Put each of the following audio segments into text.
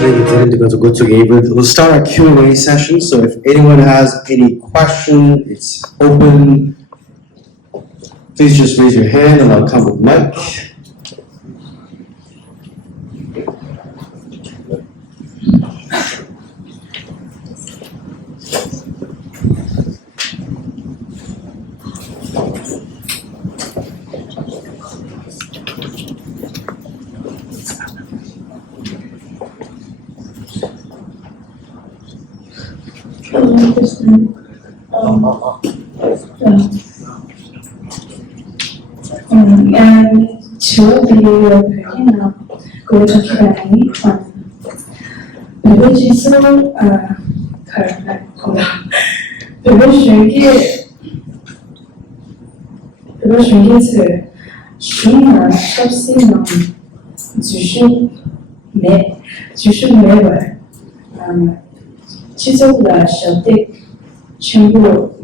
We'll start our Q&A session. So if anyone has any question, it's open. Please just raise your hand and I'll come with mic. Trước thì thế nào cô cho cái phần đối với chính sách khởi lại của đối với学业是谁呢？首先呢，就是没有制作的小弟全部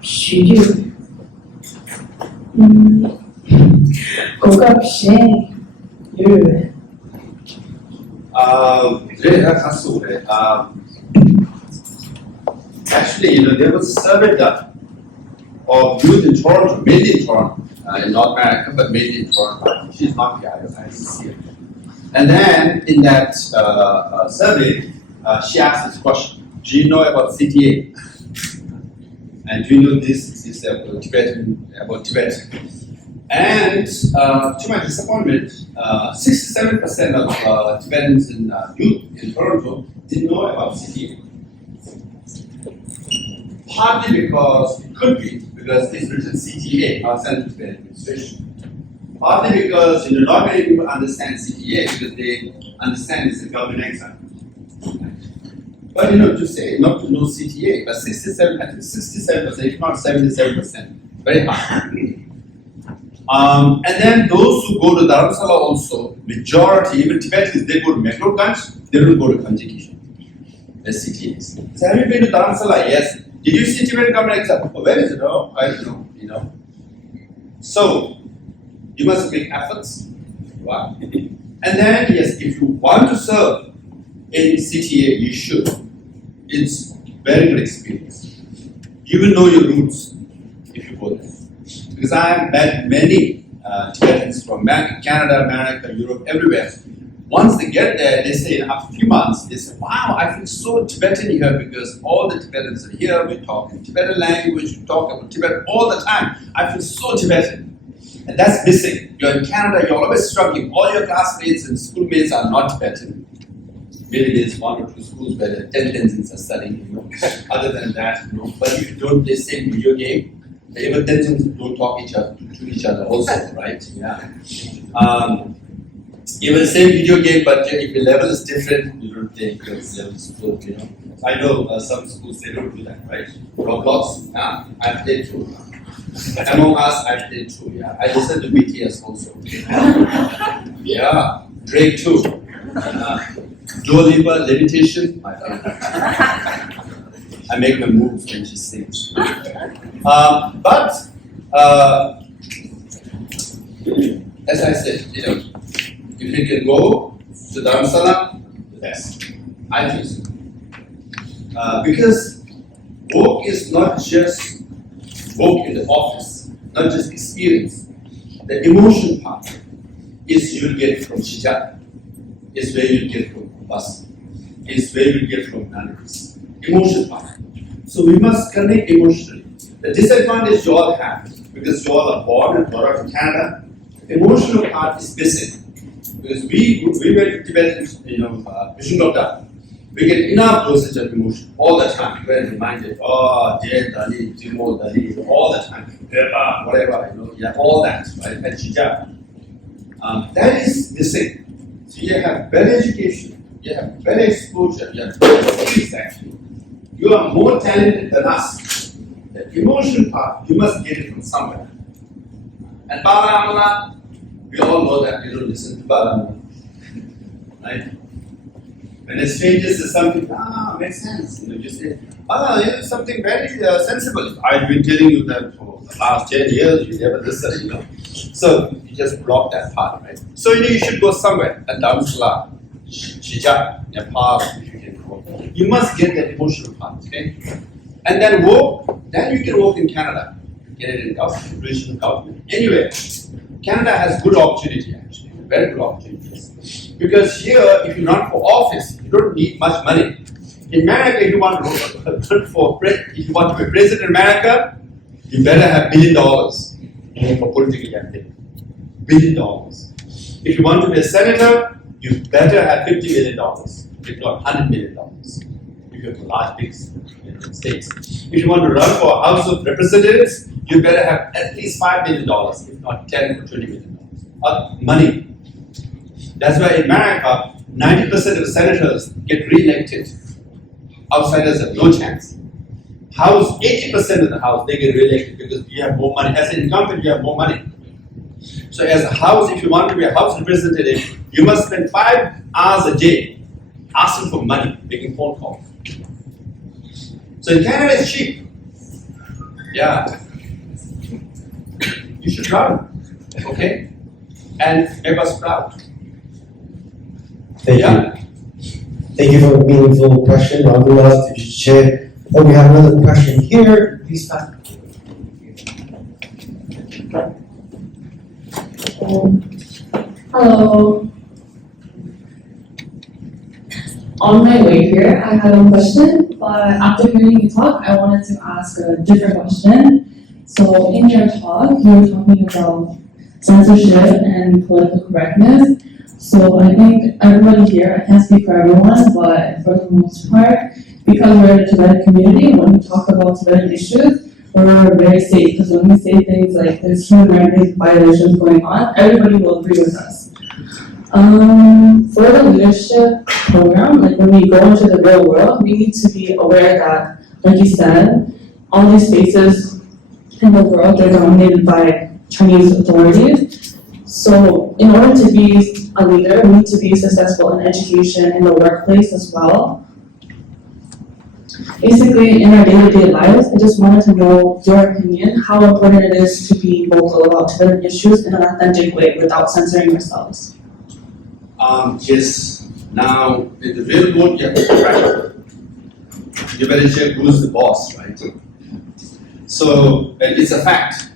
虚构。고급 시행 율. Actually, there was a survey done of youth in Toronto, mainly in Toronto, in North America, but mainly in Toronto. She's not here, I didn't see it. And then in that survey, she asked this question: do you know about CTA? And do you know this is about Tibet? And to my disappointment, 67% of Tibetans in youth in Toronto didn't know about CTA. Partly because it could be because it's written CTA, not Central Tibet Administration. Partly because not many people understand CTA because they understand it's a government exam. But to say not to know CTA, but 67%, I think 67%, if not 77%, very high. And then those who go to Dharamsala also, majority, even Tibetans, they go to Meklokganj, they don't go to Kanjikishan. That's CTAs. So have you been to Dharamsala? Yes. Did you see Tibetan government exam? Oh, where is it? Oh, I don't know. So, you must make efforts. Wow. And then, yes, if you want to serve in CTA, you should. It's very good experience. You will know your roots if you go there. Because I have met many Tibetans from Canada, America, Europe, everywhere. Once they get there, they say after a few months, they say, wow, I feel so Tibetan here because all the Tibetans are here, we talk in Tibetan language, we talk about Tibet all the time. I feel so Tibetan. And that's missing. You're in Canada, you're always struggling. All your classmates and schoolmates are not Tibetan. Maybe there's one or two schools where the 10 Tenzins are studying, Other than that, But if you don't play the same video game, the even Tenzins don't talk to each other also, right? Yeah. Even the same video game, but if the level is different, you don't take those levels full, I know some schools, they don't do that, right? Roblox, I played too. Among Us, I played too, yeah. I listen to BTS also. Yeah, Drake too. Dua Lipa, Levitation, my favorite. I make my moves when she sings. But, as I said, if you can go to Dharamsala, the best. I think so. Because work is not just work in the office, not just experience. The emotion part is you'll get from Shija, is where you get from Bas, is where you get from Nanas. Emotion part. So we must connect emotionally. The disadvantage you all have, because you all are born and brought up in Canada, the emotional part is missing. Because we went to Tibet, Mission Doctor, we get enough dosage of emotion all the time. We're reminded, Jay, Dali, Timo, Dali, all the time. Whatever, all that, right? And Shija. That is missing. So you have better education, you have better exposure, you have better skills actually. You are more talented than us. The emotion part, you must get it from somewhere. And Bala, we all know that you don't listen to Bala. Right? When a stranger says something, makes sense. You say, it's something very sensible. I've been telling you that for the last 10 years, you never listen, So you just block that part, right? So you should go somewhere, and Dharamsala Shija, Nepal, if you can go. You must get that emotional part, okay? And then work, then you can work in Canada. Get it in government, regional government. Anyway, Canada has good opportunity actually, very good opportunities. Because here, if you run for office, you don't need much money. In America, if you want to if you want to be president in America, you better have $1 billion for political campaign. $1 billion. If you want to be a senator, you better have $50 million, if not $100 million. If you have large, big states. If you want to run for a House of Representatives, you better have at least $5 million, if not $10 or $20 million. Money. That's why in America, 90% of the senators get re-elected. Outsiders have no chance. House, 80% of the House, they get re-elected because you have more money. As an incumbent, you have more money. So as a House, if you want to be a House representative, you must spend 5 hours a day asking for money, making phone calls. So in Canada, it's cheap. Yeah. You should run, okay? And make us proud. Thank you. Thank you for a meaningful question, Raghulath, to share. Oh, we have another question here. Please start. Hello. On my way here, I had a question, but after hearing you talk, I wanted to ask a different question. So in your talk, you were talking about censorship and political correctness. So I think everybody here, I can't speak for everyone, but for the most part, because we're in the Tibetan community, when we talk about Tibetan issues, we're very safe, because when we say things like there's human rights violations going on, everybody will agree with us. For the leadership program, like when we go into the real world, we need to be aware that, like you said, all these spaces in the world, they're dominated by Chinese authorities. So in order to be a leader, we need to be successful in education, in the workplace as well. Basically, in our day-to-day lives, I just wanted to know your opinion, how important it is to be vocal about Tibetan issues in an authentic way without censoring yourselves. Yes. Now, in the real world, you have to be practical. You better check who's the boss, right? So, it's a fact.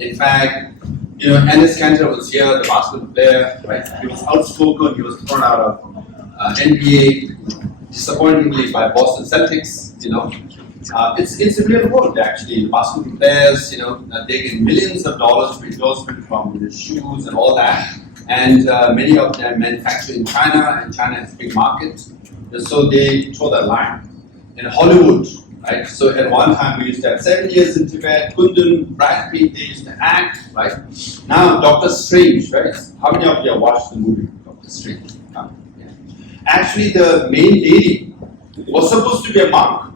In fact, you know, Ennis Cantor was here, the basketball player, right? He was outspoken, he was thrown out of NBA, disappointingly by Boston Celtics, you know. It's a real world, actually. The basketball players, you know, they get millions of dollars for endorsement from the shoes and all that. And many of them manufacture in China, and China has a big market. And so they toe the line. In Hollywood, right? So at one time we used to have 7 years in Tibet, Kundun, Brad Pitt, they used to act, right? Now Doctor Strange, right? How many of you have watched the movie Doctor Strange? Yeah. Actually, the main lady was supposed to be a monk.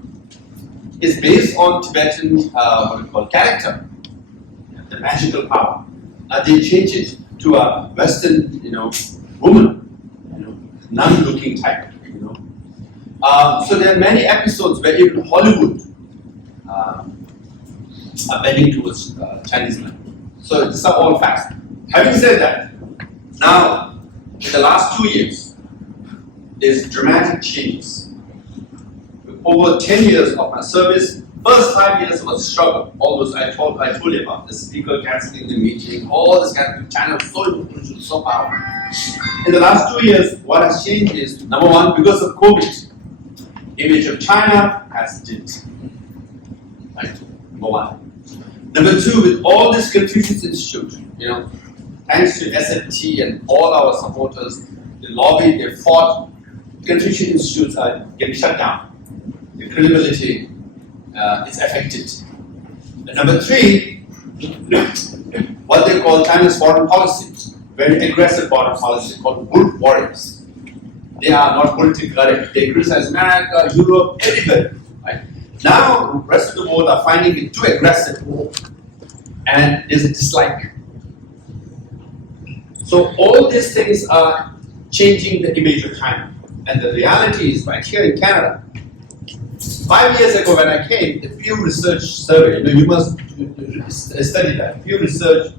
It's based on Tibetan, what we call character, the magical power. They changed it to a Western, you know, woman, you know, nun-looking type, you know. So there are many episodes where even Hollywood are bending towards Chinese men. So these are all facts. Having said that, now in the last 2 years, there's dramatic changes. Over 10 years of my service, first 5 years was a struggle. All those I told you about, the speaker cancelling the meeting, all this kind of China was so influential, so powerful. In the last 2 years, what has changed is, number one, because of COVID, image of China has dipped. Right? Number one. Number two, with all this Confucius Institute, you know, thanks to SFT and all our supporters, they lobbied, they fought, Confucius Institutes are getting shut down. The credibility is affected. And number three, what they call China's foreign policy, very aggressive foreign policy called wolf warriors. They are not politically correct. They criticize America, Europe, everybody. Right? Now, the rest of the world are finding it too aggressive, and there's a dislike. So all these things are changing the image of China. And the reality is, right here in Canada, 5 years ago when I came, the Pew Research Survey, you know, you must study that. Pew Research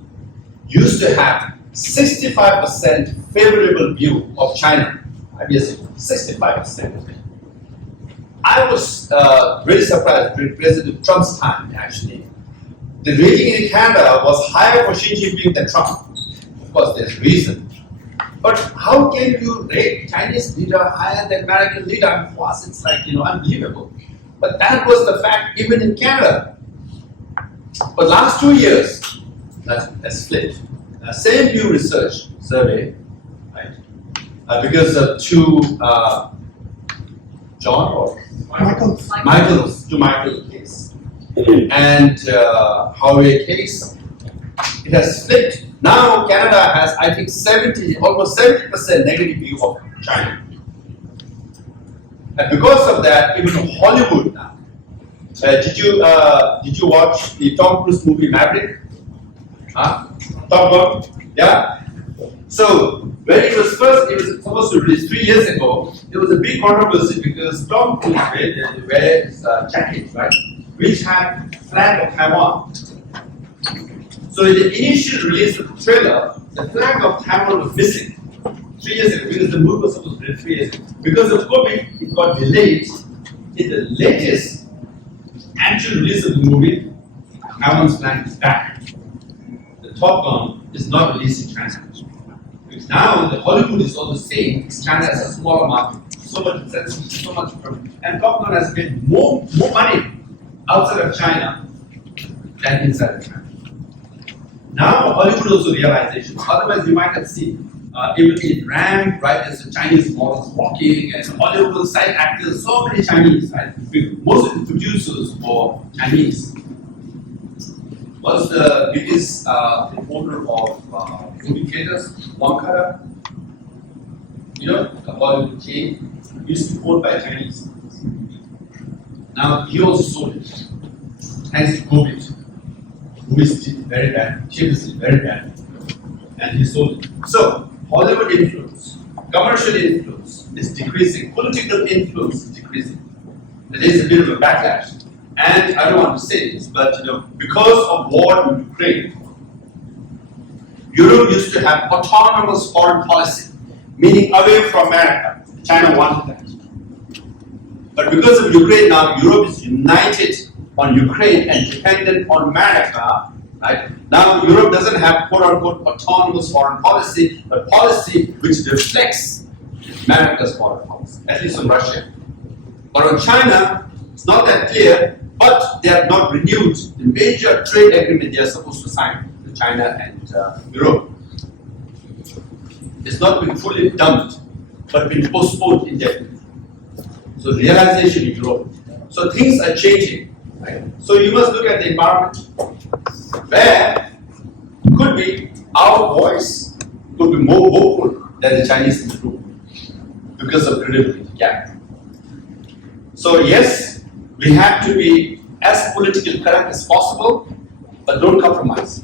used to have 65% favorable view of China, right? years ago, 65%. I was very surprised during President Trump's time, actually. The rating in Canada was higher for Xi Jinping than Trump. Of course, there's reason. But how can you rate Chinese leader higher than American leader? For us, it's like, unbelievable. But that was the fact even in Canada. But last 2 years, that's flipped. Same Pew Research survey, right? Because of two John or Michael case and Huawei case, it has flipped. Now Canada has, I think, almost 70% negative view of China. And because of that, even Hollywood now. Did you watch the Tom Cruise movie Maverick? Top Gun? Yeah. So when it was supposed to release 3 years ago, there was a big controversy because Tom Cruise wears his jacket, right, which had flag of Taiwan. So in the initial release of the trailer, the flag of Taiwan was missing 3 years ago because the movie was supposed to be 3 years ago. Because of COVID, it got delayed. In the latest actual release of the movie, Taiwan's flag is back. The Top Gun is not released in China. Because now the Hollywood is also saying China has a smaller market, so much censorship, so much problem. And Top Gun has made more money outside of China than inside of China. Now Hollywood also realization. Otherwise, you might have seen even in RAM, right? There's a Chinese models walking, and Hollywood side actors, so many Chinese. Right? Most of the producers were Chinese. What's the biggest importer of movie theaters? Wangkara. The Hollywood chain used to be owned by Chinese. Now he also sold it. Thanks to COVID. Movies did very bad, theaters did very bad, and he sold it. So Hollywood influence, commercial influence is decreasing, political influence is decreasing. There is a bit of a backlash. And I don't want to say this, but because of war in Ukraine, Europe used to have autonomous foreign policy, meaning away from America. China wanted that. But because of Ukraine now, Europe is united on Ukraine and dependent on America. Right? Now Europe doesn't have quote-unquote autonomous foreign policy, but policy which reflects America's foreign policy, at least on Russia. But on China, it's not that clear, but they have not renewed the major trade agreement they are supposed to sign with China and Europe. It's not been fully dumped, but been postponed indefinitely. So realization in Europe. So things are changing. Right? So you must look at the environment where could be our voice could be more vocal than the Chinese in the room because of credibility gap. So yes, we have to be as politically correct as possible, but don't compromise.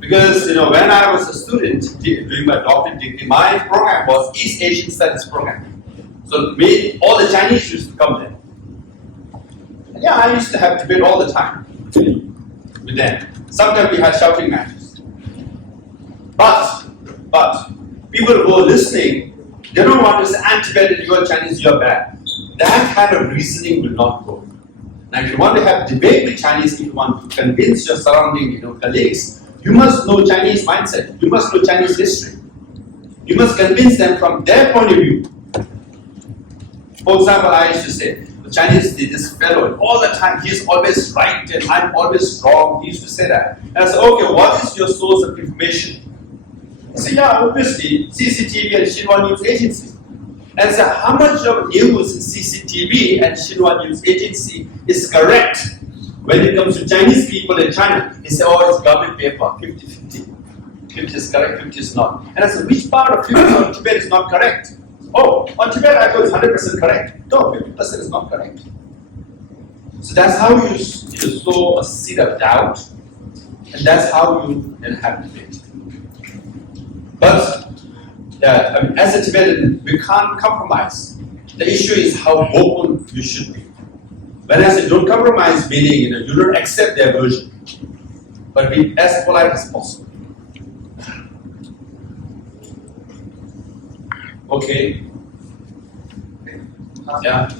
Because when I was a student doing my doctorate degree, my program was East Asian Studies program. So all the Chinese used to come there. And yeah, I used to have debate all the time with them. Sometimes we had shouting matches. But people who are listening, they don't want to say, I'm Tibetan, you are Chinese, you are bad. That kind of reasoning will not work. Now, if you want to have debate with Chinese, if you want to convince your surrounding colleagues, you must know Chinese mindset. You must know Chinese history. You must convince them from their point of view. For example, I used to say, the Chinese, this fellow, all the time, he's always right and I'm always wrong. He used to say that. And I said, okay, what is your source of information? He said, yeah, obviously, CCTV and Xinhua News Agency. And I said, how much of news in CCTV and Xinhua News Agency is correct when it comes to Chinese people in China? They say, oh, it's government paper, 50-50. 50 is correct, 50 is not. And I said, which part of 50 on Tibet is not correct? Oh, on Tibet I thought it's 100% correct. No, 50% is not correct. So that's how you sow a seed of doubt, and that's how you then have debate. But as a Tibetan, we can't compromise. The issue is how vocal you should be. When I say don't compromise, meaning you don't accept their version, but be as polite as possible. Okay. Yeah.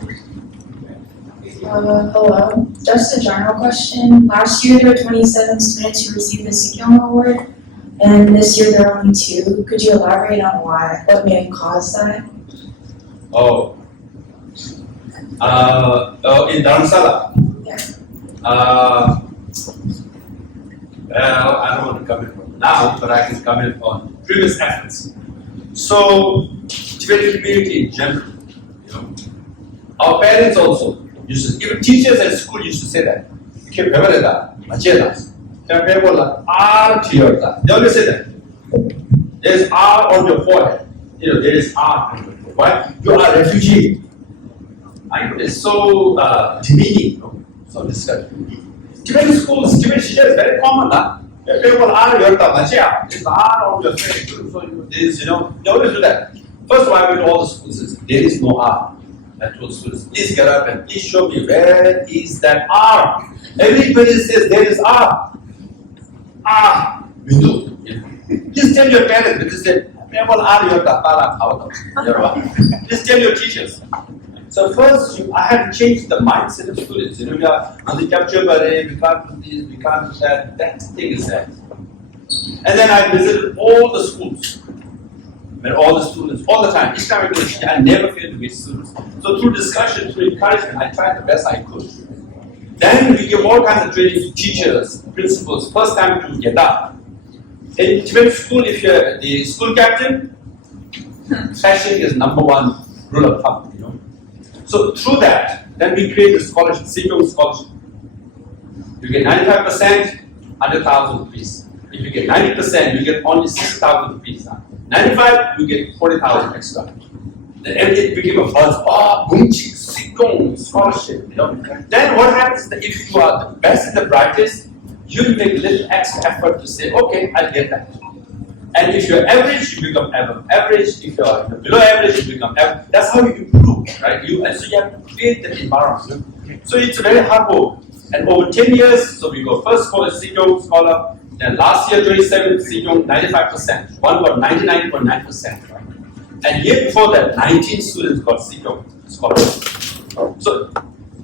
Hello. Just a general question. Last year there were 27 students who received the Sikyong Award, and this year there are only 2. Could you elaborate on why? What may have caused that? Oh. In Dharamsala. Yeah. Well, I don't want to comment on now, but I can comment on previous efforts. So, Tibetan community in general, you know, our parents also used to, even teachers at school used to say that. They always say that. There's R on your forehead. You know, there is R on your forehead. Why? You are a refugee. I know it's so demeaning, you know, so disgusting. Tibetan schools, Tibetan teachers is very common, huh? People are your tamachia. It's R on your face. So this, you know, they always do that. First of all, I went to all the schools and said, there is no R. I told students, please get up and please show me where is that R. Everybody says there is R. R. We do. Please tell your parents, because they people are your tapala. Please tell your teachers. So first, I had to change the mindset of students. You know, we are on the capture barre, we can't do this, we can't do that. That thing is that. And then I visited all the schools. Met all the students, all the time. Each time I go, I never failed to meet students. So through discussion, through encouragement, I tried the best I could. Then we give all kinds of training to teachers, principals, first time to get up. In Tibetan school, if you're the school captain, fashion is #1 rule of thumb, you know. So through that, then we create the scholarship, CTA scholarship. You get 95%, 100,000 rupees. If you get 90%, you get only 6,000 rupees. 95, you get 40,000 extra. Then it became a buzz. Oh, Bunchi, Sikong, scholarship. You know. Then what happens is that if you are the best and the brightest, you make a little extra effort to say, okay, I'll get that. And if you're average, you become average. If you're below average, you become average. That's how you improve, right? And so you have to create that environment. So it's a very hard work. And over 10 years, so we go first scholar, Sikong scholar. Then last year, 27, Sikong, 95%. One got 99.9%. Right? And year before that, 19 students got Sikong scholarship. So,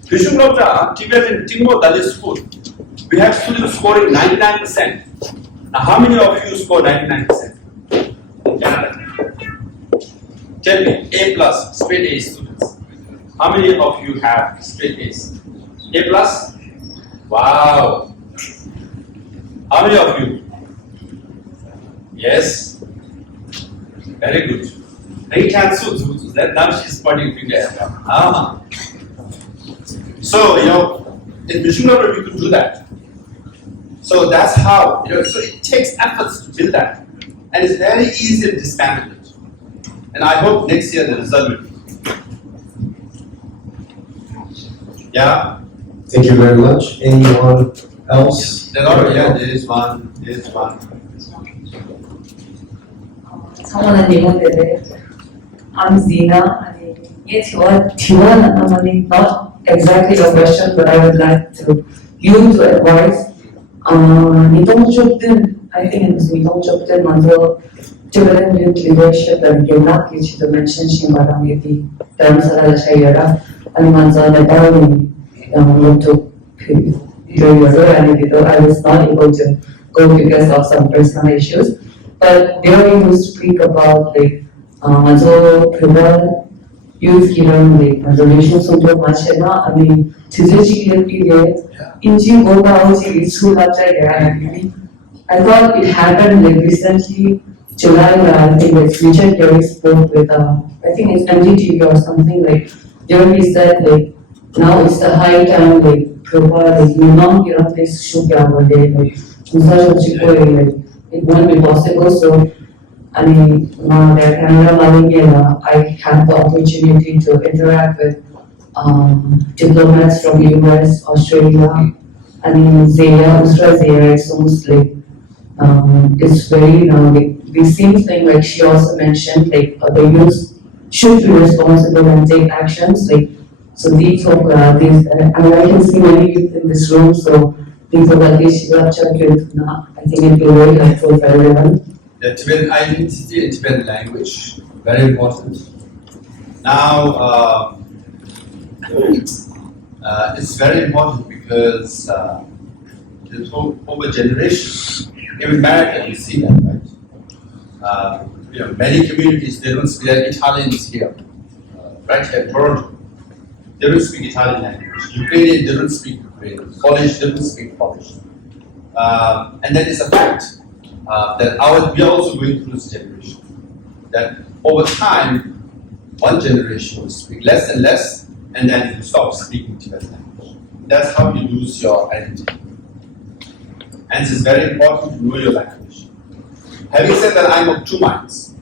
Vishnu Tibetan Tingmo Dalit school, we have students scoring 99%. Now, how many of you score 99%? Canada. Tell me, A plus, straight A students. How many of you have straight A's? A plus? Wow. How many of you? Yes. Very good. That now she's pointing finger at them. So, you know, in Vishnu we could do that. So that's how, you know, so it takes efforts to build that. And it's very easy to dismantle it. And I hope next year the result will be. Yeah? Thank you very much. Anyone else? There is one. 성원한 이모들을 I'm Zina. Yes, Tiwan, not exactly your question, but I would like you to advise. I think it was Nitongchokden Manzo Tibetan Youth Leadership and Gilnak, which you mentioned Shimbarangiti, Dharamsala Shayara, and Manzo the Downing to I was not able to go because of some personal issues. But there you speak about like Manzo Prabal youth given like resolution so much I mean I thought it happened like recently, July, I think like Richard Gary spoke with I think it's MDTV or something like there he said like now it's the high time like Prabhupada like you this should be our day like it won't be possible. So I mean I had the opportunity to interact with diplomats from US, Australia. I mean Zaya, it's almost like it's very like the same thing like she also mentioned like the youth should be responsible and take actions like so these of these and I can see many youth in this room so these are the things you have checked with I think it will be very helpful for everyone. The Tibetan identity and Tibetan language, very important. Now It's very important because over generations, in America you see that, right? Many communities they don't speak Italians here, right here in Toronto. They don't speak Italian language. Ukrainian, they don't speak Ukrainian. Polish, they don't speak Polish. And that is a fact that we are also going through this generation. That over time, one generation will speak less and less, and then you stop speaking Tibetan language. That's how you lose your identity. And it's very important to know your language. Having said that, I'm of two minds.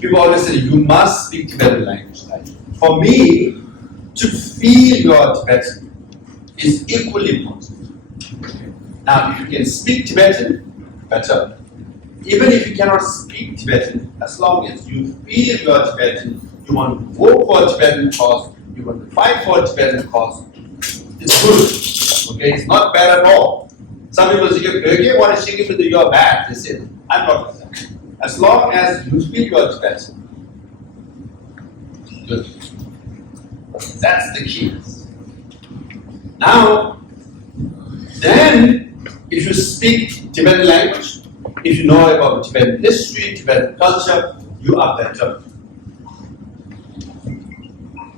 People always say you must speak Tibetan language. Right? For me, to feel your Tibetan is equally important. Now, if you can speak Tibetan, better. Even if you cannot speak Tibetan, as long as you feel your Tibetan, you want to vote for a Tibetan cause, you want to fight for a Tibetan cause, it's good. Okay, it's not bad at all. Some people say, you want to shake it with your bad. They say, I'm not like that. As long as you feel your Tibetan, good. That's the key. Now, then, if you speak Tibetan language, if you know about Tibetan history, Tibetan culture, you are better.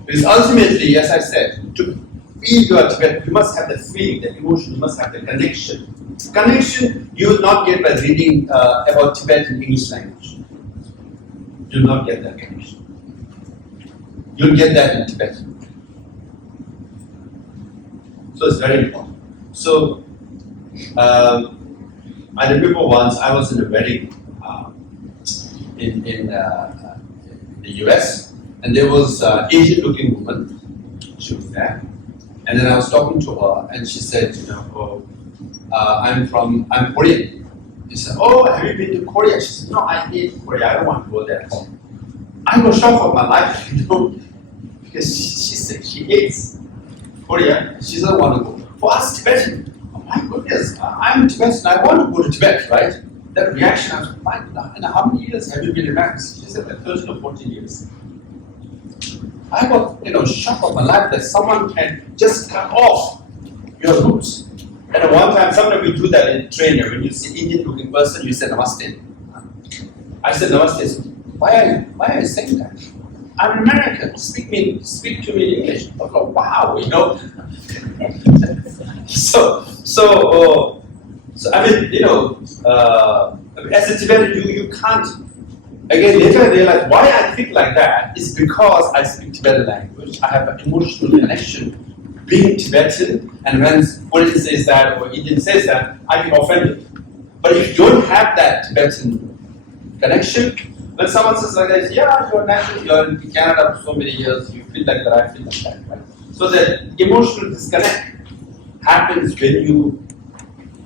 Because ultimately, as I said, to feel your Tibetan, you must have the feeling, the emotion, you must have the connection. Connection you will not get by reading about Tibetan English language. You will not get that connection. You'll get that in Tibetan. So it's very important. So, I remember once I was in a wedding in the US, and there was an Asian-looking woman. She was there, and then I was talking to her, and she said, I'm Korean. She said, oh, have you been to Korea? She said, no, I hate Korea. I don't want to go there. I was shocked of my life, because she said she hates Korea. She doesn't want to go. For us, Tibetan. My goodness, I'm Tibetan, I want to go to Tibet, right? That reaction, I was like, and how many years have you been in America? She said, like 13 or 14 years. I was, shocked of my life that someone can just cut off your roots. And at one time, sometimes we do that in training. When you see Indian-looking person, you say namaste. I said namaste. Why are you saying that? I'm American. Speak to me in English. I was like, wow, So I mean, as a Tibetan, you can't. Again, later I realized why I think like that is because I speak Tibetan language. I have an emotional connection being Tibetan, and when Korean says that or Indian says that, I get offended. But if you don't have that Tibetan connection, when someone says like that, yeah, you're natural, you're in Canada for so many years, you feel like that, I feel like that, right? So the emotional disconnect happens when you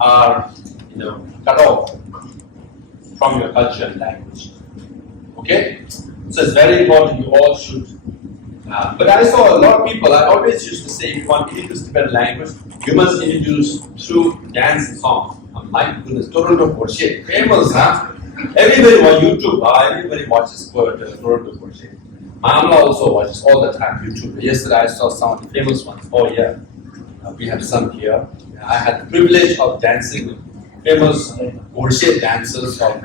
are, cut off from your culture and language. Okay? So it's very important, you all should. But I saw a lot of people, I always used to say, if you want to introduce Tibetan language, you must introduce through dance and song. My goodness, Toronto Crochet, famous, huh? Everybody on YouTube, everybody watches Toronto Crochet. My mom also watches all the time YouTube. Yesterday I saw some of the famous ones. Oh yeah, we have some here. I had the privilege of dancing with famous crochet dancers of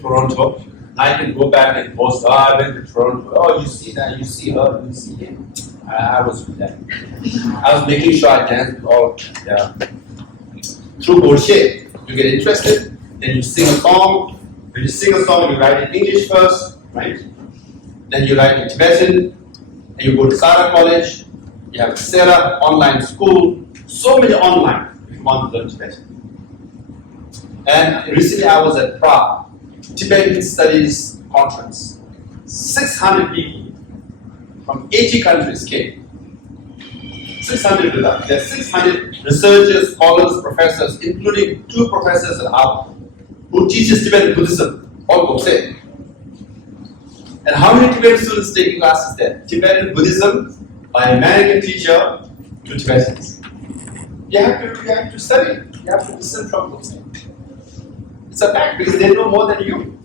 Toronto. I can go back and post, I went to Toronto. Oh, you see that, you see her, you see him. I was with them. I was making sure I danced with all of them. Yeah. Through crochet, you get interested, then you sing a song. When you sing a song, you write in English first, right? Then you write in Tibetan, and you go to Sara College, you have Sarah online school, so many online if you want to learn Tibetan. And recently I was at Prague, Tibetan Studies Conference. 600 people from 80 countries came. 600 with us. There are 600 researchers, scholars, professors, including 2 professors at Harvard who teaches Tibetan Buddhism, all LOBSANG. And how many Tibetan students taking classes there? Tibetan Buddhism by an American teacher to Tibetans. You have to study. You have to listen from LOBSANG. It's a fact because they know more than you.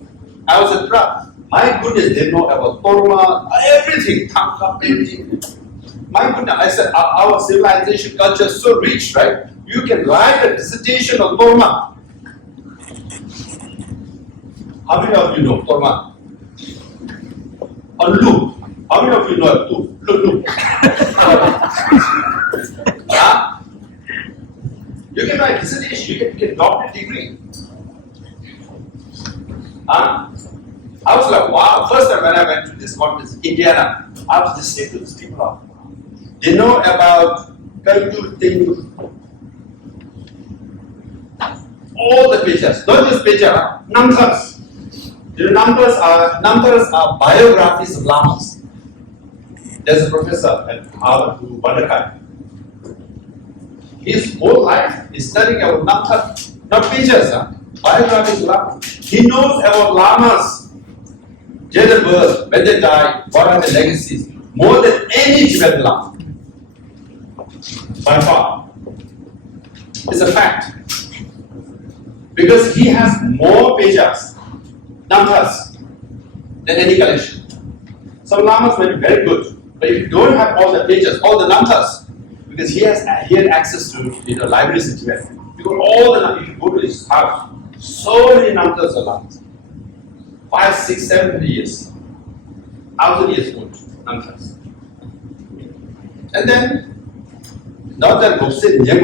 I was at Prague. My goodness, they know about Torma, everything, Tangkap, everything. My goodness, I said our civilization culture is so rich, right? You can write a dissertation on Torma. How many of you know Torma? On Lu. How many of you know Lu? Huh? You can write dissertation, you can get doctorate degree. Huh? I was like, wow, first time when I went to this conference, Indiana, I was listening to these people. They know about Kaltu, all the pages, not just pages, numbers. The numbers are biographies of lamas. There's a professor at Harvard who Bandakai. His whole life is studying about numbers, not pages, biographies of lamas. He knows about lamas, their birth, when they die, what are the legacies, more than any Tibetan lama. By far. It's a fact. Because he has more pages, numbers, than any collection. Some lamas may be very good, but if you don't have all the pages, all the numbers, because he had access to libraries in Tibet. You got all the numbers, you can go to his house, so many numbers of lamas. 5, 6, 7 years. 1,000 years old numbers. And then, now that Gopse we have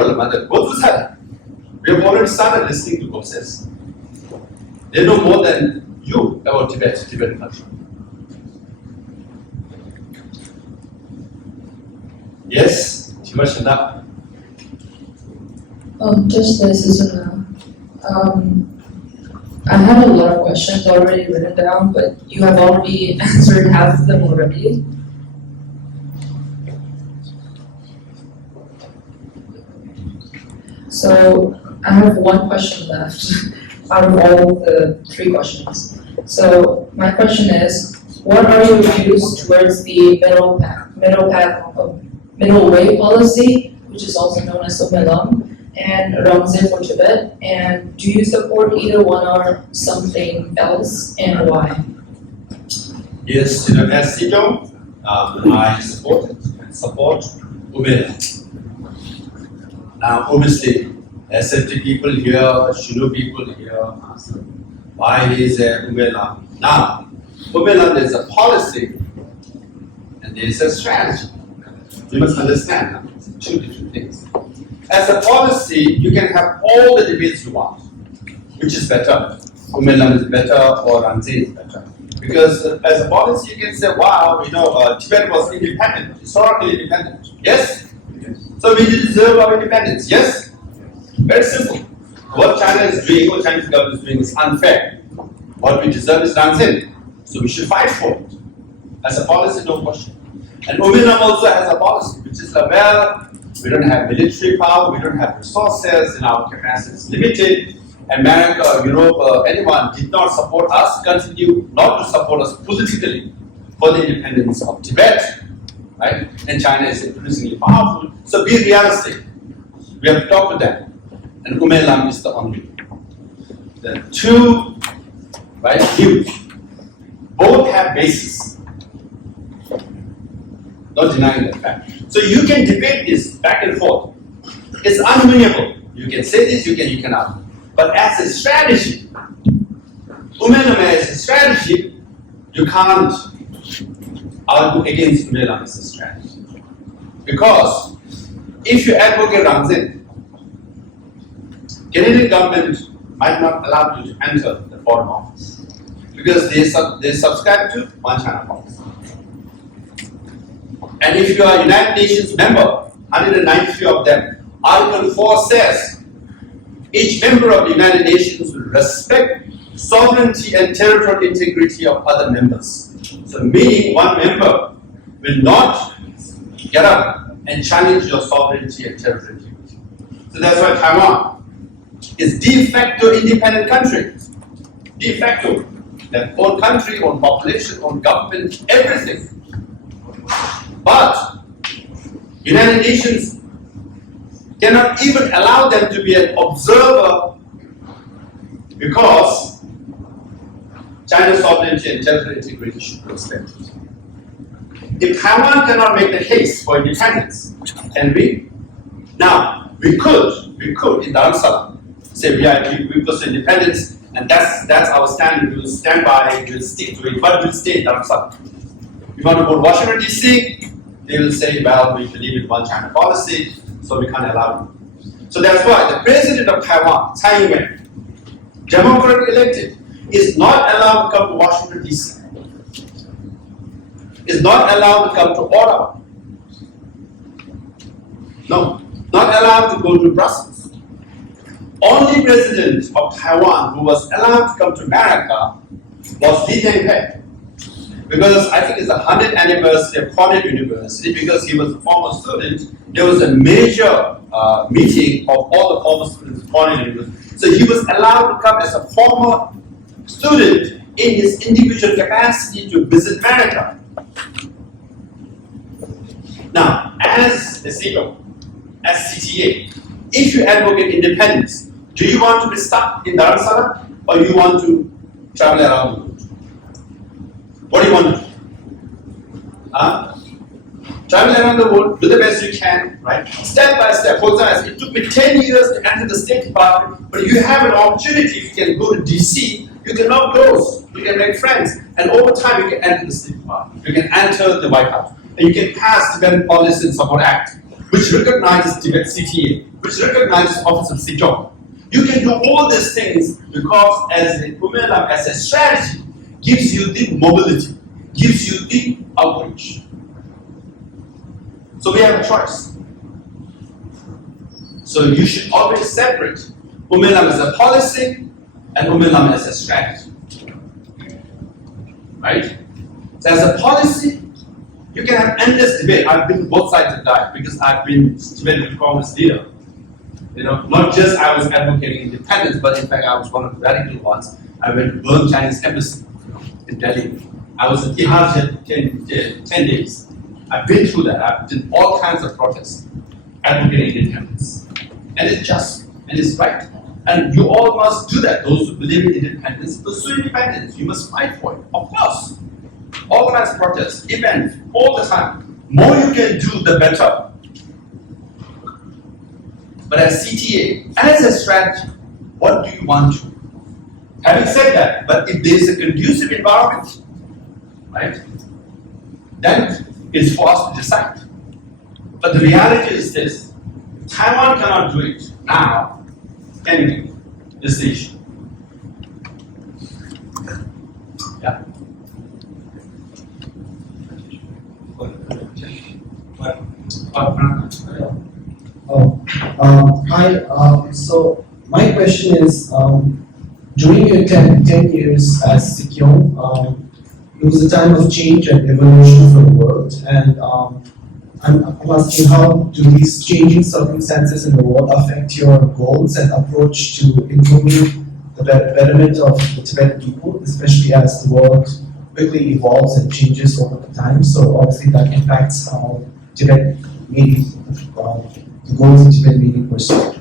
already started listening to Gopses. They know more than you about Tibetan culture. Yes, Chimashanda. Just this is I had a lot of questions already written down, but you have already answered half of them already. So I have one question left out of all of the 3 questions. So my question is, what are your views towards the middle way policy, which is also known as Umelam, and Ramze for Tibet, and do you support either one or something else, and why? Yes, as you know, I support Umelam. Now, obviously, SFT people here, Shinu people here, why is Umelam? Now, Umelam is a policy and there is a strategy. You must understand, it's 2 different things. As a policy, you can have all the debates you want. Which is better? Umelam is better or Ramze is better? Because as a policy, you can say, wow, Tibet was independent, historically independent. Yes? So we deserve our independence. Yes? Very simple. What China is doing, what Chinese government is doing is unfair. What we deserve is Ramze. So we should fight for it. As a policy, no question. And Umelam also has a policy, which is well, we don't have military power, we don't have resources, and our capacity is limited. America, Europe, anyone did not support us, continue not to support us politically for the independence of Tibet, right? And China is increasingly powerful. So be realistic. We have to talk to them. And Umelam is the only. The 2 views, both have basis. Not denying that fact. So you can debate this back and forth. It's unwinnable. You can say this, you cannot. But as a strategy, Umelam as a strategy, you can't argue against Umelam as a strategy. Because if you advocate Ramze, Canadian government might not allow you to enter the foreign office. Because they subscribe to One China policy. And if you are a United Nations member, 193 of them, Article 4 says, each member of the United Nations will respect sovereignty and territorial integrity of other members. So meaning one member will not get up and challenge your sovereignty and territorial integrity. So that's why Taiwan is de facto independent country. De facto. Their own country, own population, own government, everything. But United Nations cannot even allow them to be an observer because China's sovereignty and territorial integrity should be respected. If Taiwan cannot make the case for independence, can we? Now, we could in Dar-es-Salaam say we pursue independence, and that's our stand. We will stand by, we will stick to it, but we'll stay in Dar-es-Salaam. If you want to go to Washington DC, they will say, well, we believe in one China policy, so we can't allow it. So that's why the president of Taiwan, Tsai Ing-wen, democratically elected, is not allowed to come to Washington DC. Is not allowed to come to Ottawa. No, not allowed to go to Brussels. Only president of Taiwan who was allowed to come to America was Li Teng-hui. Because I think it's the 100th anniversary of Cornell University, because he was a former student, there was a major meeting of all the former students of Cornell University. So he was allowed to come as a former student in his individual capacity to visit America. Now, as a CEO, as CTA, if you advocate independence, do you want to be stuck in Dar-es-Salaam or you want to travel around the world? What do you want to do? Travel around the world, do the best you can, right? Step by step. For example, it took me 10 years to enter the State Department, but you have an opportunity. If you can go to DC, you can knock doors, you can make friends, and over time you can enter the State Department. You can enter the White House, and you can pass Tibetan Policy and Support Act, which recognizes Tibet CTA, which recognizes Office of Sejong. You can do all these things because as a Pumelam, as a strategy, gives you the mobility, gives you the outreach. So we have a choice. So you should always separate Pumelam as a policy and Pumelam as a strategy. Right? So as a policy, you can have endless debate. I've been both sides of that because I've been Tibetan Congress leader. You know, not just I was advocating independence, but in fact I was one of the radical ones. I went to burn Chinese embassy in Delhi. I was in Tihar 10 days. I've been through that. I've done all kinds of protests advocating independence. And it's just, and it's right. And you all must do that. Those who believe in independence, pursue independence. You must fight for it, of course. Organize protests, events, all the time. More you can do, the better. But as CTA, as a strategy, what do you want to? Having said that, but if there is a conducive environment, right, then it's for us to decide. But the reality is this: Taiwan cannot do it now. Can we? This is the issue. Yeah. Hi. So my question is, during your 10 years as Sikyong, it was a time of change and evolution for the world, and I'm asking, how do these changing circumstances in the world affect your goals and approach to improving the betterment of the Tibetan people, especially as the world quickly evolves and changes over the time? So obviously that impacts how Tibet may the goals of Tibet may be pursued.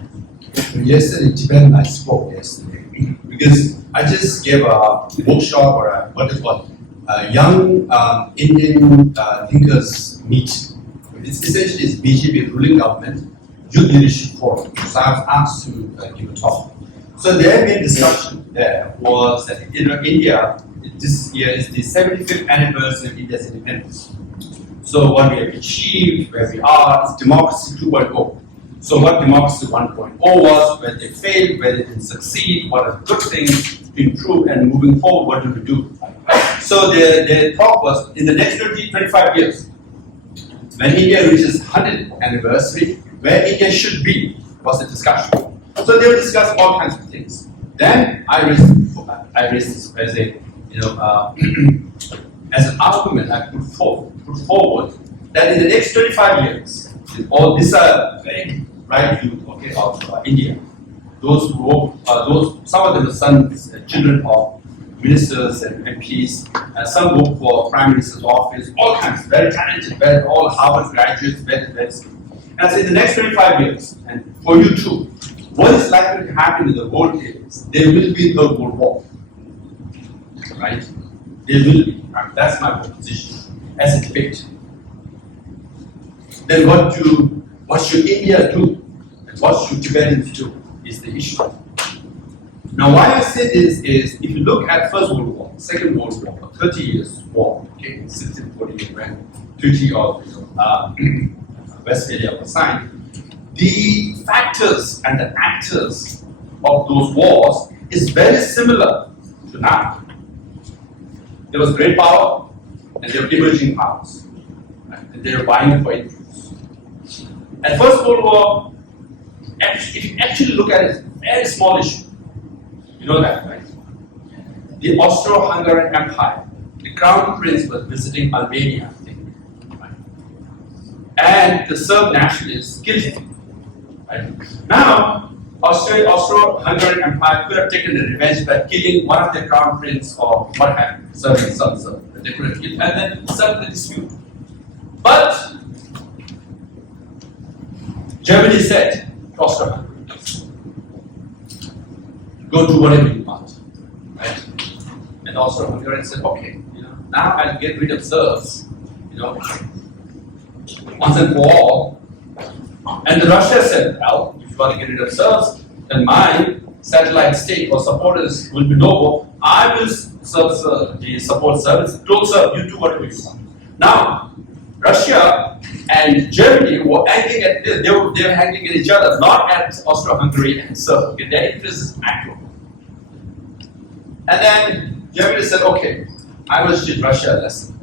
Yesterday, in Tibetan, I spoke yesterday because I just gave a workshop or a, what is called young Indian thinkers meet. It's essentially it's BJP ruling government youth leadership forum. So I was asked to give a talk. So their main discussion there was that India this year is the 75th anniversary of India's independence. So what we have achieved, where we are, is democracy 2.0. So what democracy 1.0 was, where they failed, where they didn't succeed, what are good things to improve, and moving forward, what do we do? So their talk was, in the next 25 years, when India reaches 100th anniversary, where India should be, was the discussion. So they will discuss all kinds of things. Then I raised this as a, as an argument I put forward that in the next 25 years, all these are very bright youth, okay, of India. Those who work, some of them are sons, children of ministers and MPs, some work for Prime Minister's office, all kinds, very talented, all Harvard graduates, very. And I say the next 25 years, and for you too, what is likely to happen in the world is there will be a Third World War, right? There will be. That's my position as a debate. then what should India do? And what should Tibetans do is the issue. Now why I say this is, if you look at First World War, Second World War, 30 years war, okay, 1648 when Treaty of Westphalia was signed, the factors and the actors of those wars is very similar to now. There was great power and there were emerging powers. Right? And they were vying for influence. And First World War, if you actually look at it, it's a very small issue. You know that, right? The Austro-Hungarian Empire, the Crown Prince was visiting Albania, I think. Right? And the Serb nationalists killed him. Right? Now, Austro-Hungarian Empire could have taken the revenge by killing one of their crown prince or what happened, some they could have killed, and then settle the dispute. But Germany said to Austro-Hungary, go do whatever you want, right? And Austro-Hungarian said, okay, now I'll get rid of Serbs, once and for all. And Russia said, well, if you want to get rid of Serbs, then my satellite state or supporters will be noble. I will support Serbs. Don't serve, you do whatever you want. Now, Russia and Germany were angling at this. They were angling at each other, not at Austro-Hungary and Serbia. Okay, their interest is macro. And then Germany said, okay, I will teach Russia a lesson.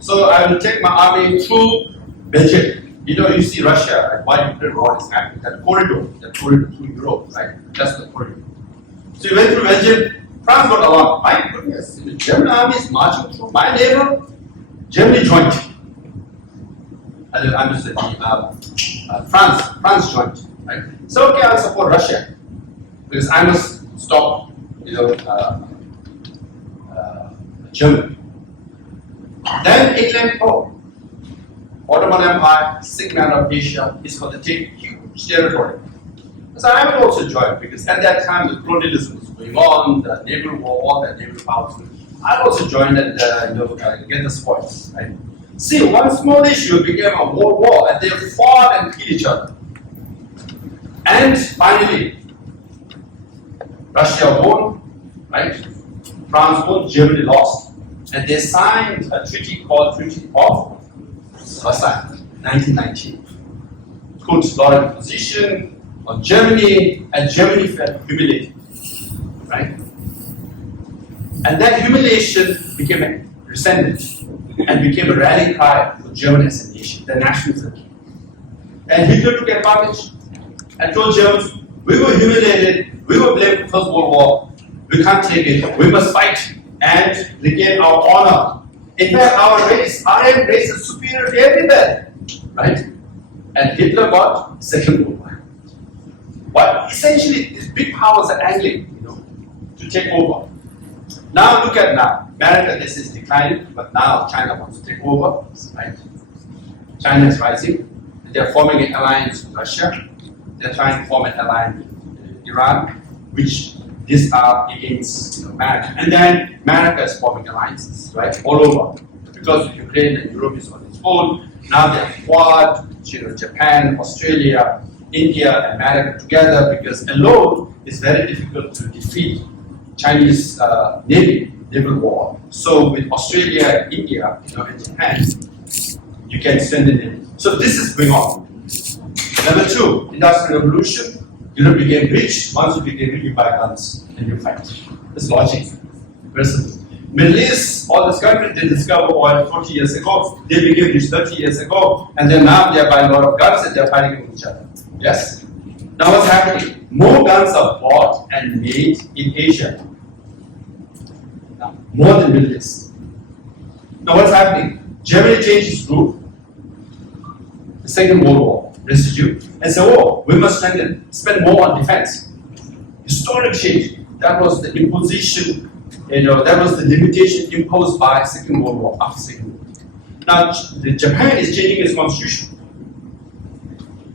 So I will take my army through Belgium. You see Russia and why Ukraine war is happening, that corridor through Europe, right? That's the corridor. So you went through Belgium, France got along. My goodness, the German army is marching through my neighbor, Germany joined. I'm just saying, France joined, right? So okay, I'll support Russia because I must stop, Germany. Then England, Ottoman Empire, Sigmund of Asia is going to take huge territory. So I will also join because at that time the colonialism was going on, the naval war, all the naval powers. I also joined and get the spoils. Right? See, one small issue became a world war, and they fought and killed each other. And finally, Russia won, right? France won, Germany lost, and they signed a treaty called Treaty of Versailles, 1919. Put a lot of position on Germany, and Germany felt humiliated, right? And that humiliation became a resentment and became a rallying cry for Germany as a nation, the nationalism. And Hitler took advantage and told Germans, we were humiliated, we were blamed for First World War, we can't take it, we must fight and regain our honor. In fact, our race is superior to everywhere, right? And Hitler got Second World War. But essentially, these big powers are angling, to take over. Now look at now. America, this is declining, but now China wants to take over, right? China is rising. They're forming an alliance with Russia. They're trying to form an alliance with Iran, which these are against America. And then America is forming alliances, right, all over. Because of Ukraine and Europe is on its own, now they're Quad, Japan, Australia, India, and America together, because alone it's very difficult to defeat Chinese naval war. So with Australia, India, and Japan, you can strengthen it. So this is going on. Number two, Industrial Revolution. Europe became rich. Once you became rich, you buy guns and you fight. It's logic. Middle East, all these countries, they discovered oil 40 years ago. They became rich 30 years ago. And then now they are buying a lot of guns and they are fighting with each other. Yes? Now what's happening? More guns are bought and made in Asia. Now, more than Middle East. Now what's happening? Germany changed its route. The Second World War. Residue and say, oh, we must spend more on defense. Historic change. That was the imposition, that was the limitation imposed by Second World War, after Second World War. Now, Japan is changing its constitution.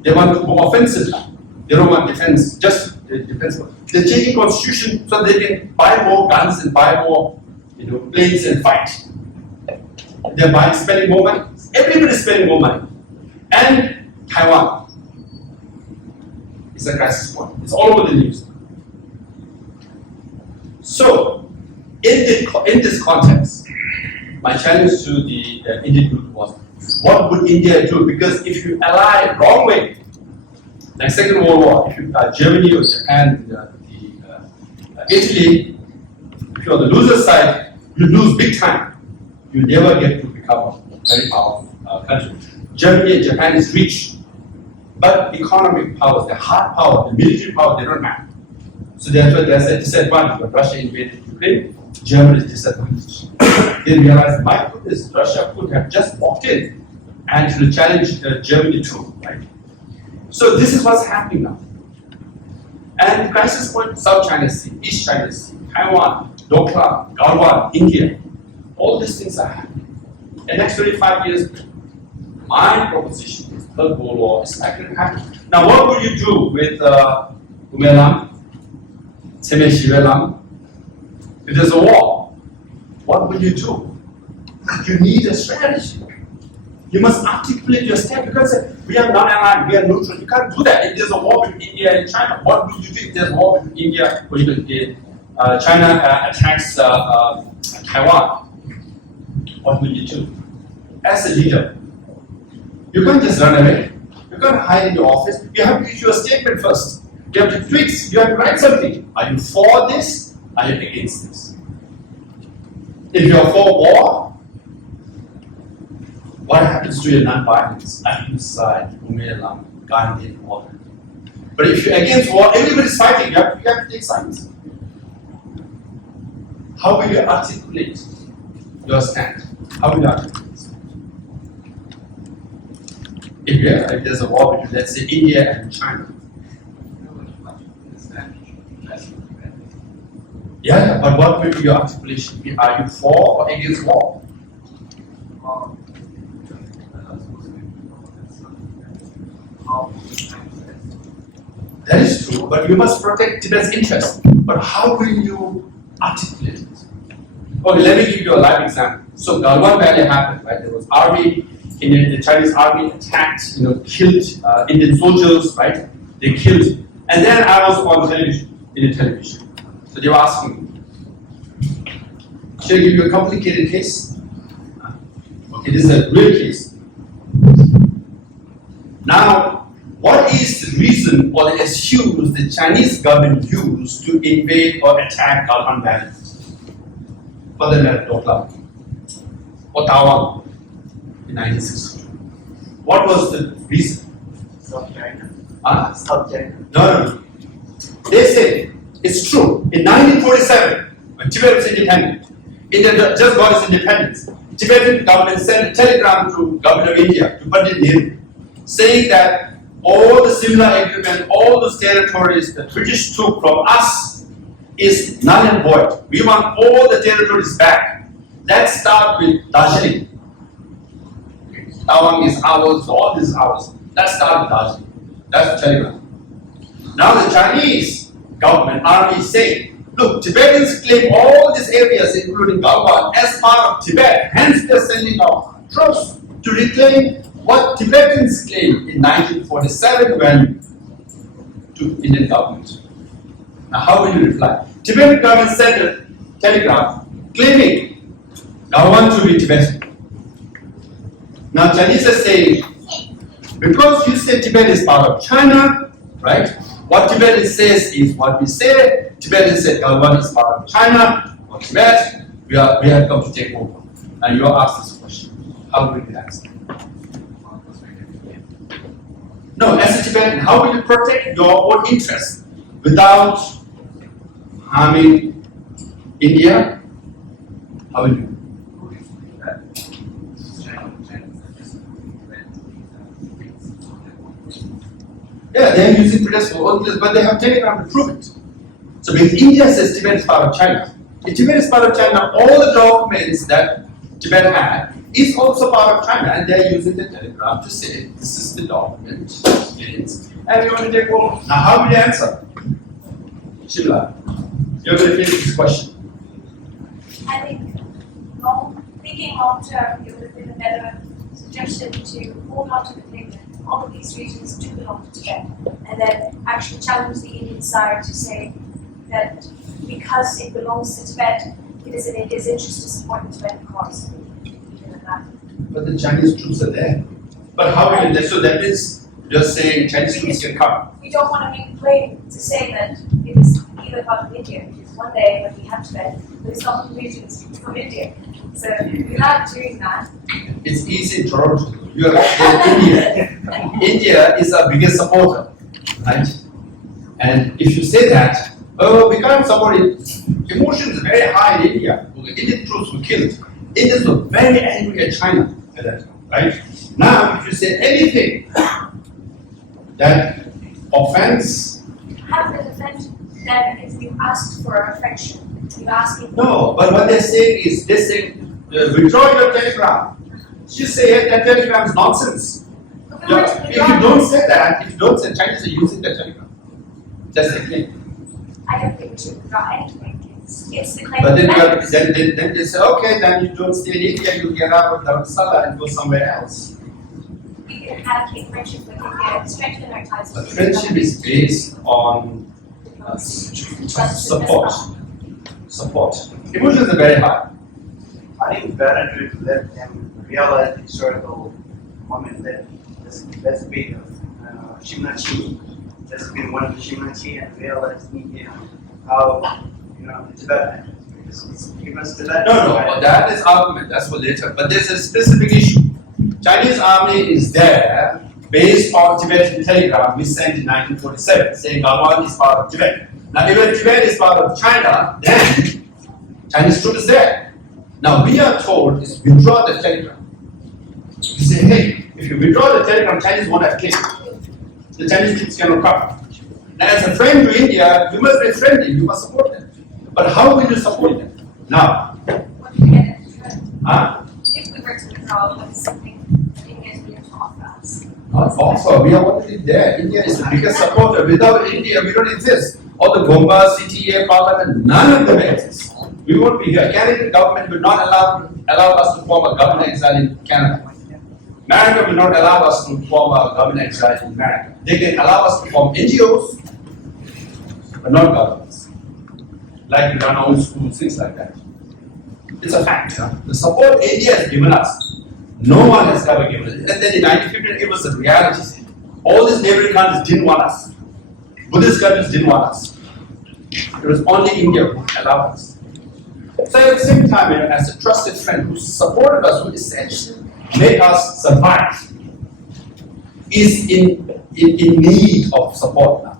They want to go offensive now. They don't want defense, just defense. They're changing constitution so they can buy more guns and buy more, planes and fight. They're spending more money. Everybody's spending more money. And Taiwan is a crisis point. It's all over the news. So, in this context, my challenge to the Indian group was, what would India do? Because if you ally wrong way, like Second World War, if you Germany or Japan, Italy, if you're on the loser side, you lose big time. You never get to become a very powerful country. Germany and Japan is rich, but economic powers, the hard power, the military power, they don't have. So therefore, there's a disadvantage. When Russia invaded Ukraine, Germany is disadvantaged. They realized, my goodness, Russia could have just walked in and challenge Germany too, right? So this is what's happening now. And the crisis point, South China Sea, East China Sea, Taiwan, Doklam, Galwan, India, all these things are happening. In the next 25 years, my proposition is Third World War is likely to happen. Now, what would you do with Umelam, Temeshivelam? If there's a war, what will you do? You need a strategy. You must articulate your step. You can't say, we are non-aligned, we are neutral. You can't do that. If there's a war between India and China, what will you do if there's a war between India or China attacks Taiwan? What will you do? As a leader, you can't just run away. You can't hide in your office. You have to issue a statement first. You have to tweet. You have to write something. Are you for this? Are you against this? If you're for war, what happens to your non-violence? Ahimsa, Umelam, Gandhi, all that. But if you're against war, everybody's fighting. You have to take sides. How will you articulate your stand? How will you articulate it? If there's a war between, let's say, India and China. Yeah, but what will be your articulation? Are you for or against war? That is true, but you must protect Tibet's interest. But how will you articulate it? Okay, let me give you a live example. So Galwan Valley happened, right? There was army, the Chinese army attacked, killed Indian soldiers, right? They killed. And then I was on television, in the television. So they were asking me, should I give you a complicated case? Okay, this is a real case. Now, what is the reason or the excuse the Chinese government used to invade or attack Galwan Valley? For the matter, Doklam or Taiwan in 1962. What was the reason? South China. South China. No. They said it's true. In 1947, when Tibet was independent, India just got its independence. Tibetan government sent a telegram to government of India, to Pandit Nehru, saying that all the similar agreement, all those territories the British took from us is null and void. We want all the territories back. Let's start with Darjeeling. Taiwan is ours, all this is ours. Let's start with Darjeeling. That's the telegram. Now the Chinese government, army is saying, look, Tibetans claim all these areas, including Galwan, as part of Tibet. Hence, they're sending out troops to reclaim what Tibetans claimed in 1947 when to Indian government. Now, how will you reply? Tibetan government sent a telegram claiming Galwan to be Tibetan. Now, Chinese are saying, because you say Tibet is part of China, right? What Tibetan says is what we say. Tibetan said Galwan is part of China or Tibet. We have come to take over. And you are asked this question. How will you answer? No, as a Tibetan, how will you protect your own interests without harming India? How will you? Yeah, they are using Tibet for all this, but they have telegram to prove it. So if India says Tibet is part of China, if Tibet is part of China, all the documents that Tibet had is also part of China, and they are using the telegram to say this is the document, and we want to take over. Now, how will you answer? Shimla, you're going to finish this question. I think, thinking long term, it would have been a better suggestion to hold on to the table all of these regions do belong to Tibet, and then actually challenge the Indian side to say that because it belongs to Tibet, it is in India's interest to support the Tibetan cause. But the Chinese troops are there. But how will they? So that means you're saying Chinese troops can come. We don't want to make a claim to say that it is either part of India, because one day when we have Tibet, there's some regions from India. So without doing that, It's easy in Toronto. You are India. India is our biggest supporter, right? And if you say that, oh, we can't support it. Emotions are very high in India. Indian troops were killed. Indians were very angry at China at that time, right? Now, if you say anything that offends, have the defense that if you asked for affection, you asking. no, but what they're saying is, they're saying, withdraw your telegram. You say that telegram is nonsense. If you don't say that, if you don't say Chinese are using the telegram, that's the claim. I don't think we should withdraw anything. It's the claim. But then, of then they say, okay, then you don't stay in India, you get out of Dharamsala and go somewhere else. we can advocate friendship with India, strengthen our ties But with friendship is based on support. Support. Emotions are very high. I think better to let them realize the historical moment that that's been Shimnachi. That's been one of the Shimnachi and realize how the Tibet. Because Tibet. No, that is argument. That's for later. But there's a specific issue. Chinese army is there based on Tibetan telegram we sent in 1947, saying Galwan is part of Tibet. Now, if Tibet is part of China, then Chinese troops is there. Now, we are told is withdraw the telegram. You say, hey, if you withdraw the telegram, Chinese won't have claim. The Chinese troops cannot come. Now, as a friend to India, you must be friendly, you must support them. But how will you support them? Now, what we get at Tibet. huh? If we were to withdraw, what is something that India is willing to offer us? Offer, we are already there. India is the biggest supporter. Without India, we don't exist. All the Gomba, CTA, Parliament, none of them exist. We won't be here. Canadian government will not allow us to form a government exile in Canada. America will not allow us to form a government exile in America. They can allow us to form NGOs, but not governments. Like we run our own schools, things like that. It's a fact. Huh? The support India has given us, no one has ever given it. And then in 1950, it was a reality. All these neighboring countries didn't want us. Buddhist countries didn't want us. It was only India who allowed us. So at the same time, as a trusted friend who supported us, who essentially made us survive, is in need of support now.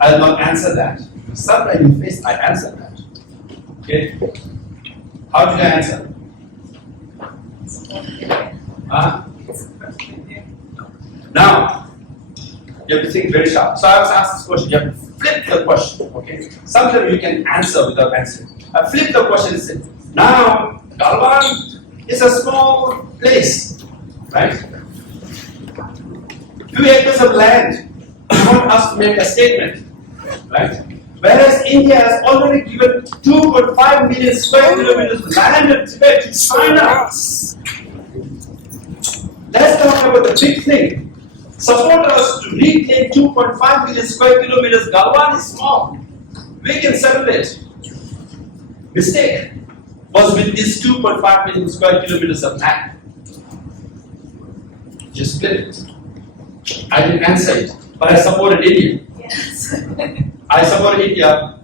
I'll not answer that. Sometimes in face, I answer that. Okay? How did I answer? Huh? Now, you have to think very sharp. So I was asked this question, you have to flip the question, okay? Sometimes you can answer without answering. I flip the question and say, now, Galwan is a small place, right? Few acres of land. You want us to make a statement, right? Whereas India has already given 2.5 million square kilometers of land in Tibet to China. Let's talk about the big thing. Support us to reclaim 2.5 million square kilometers. Galwan is small. We can settle it. Mistake was with this 2.5 million square kilometers of land. Just split it. I didn't answer it, but I supported India. Yes. I supported India,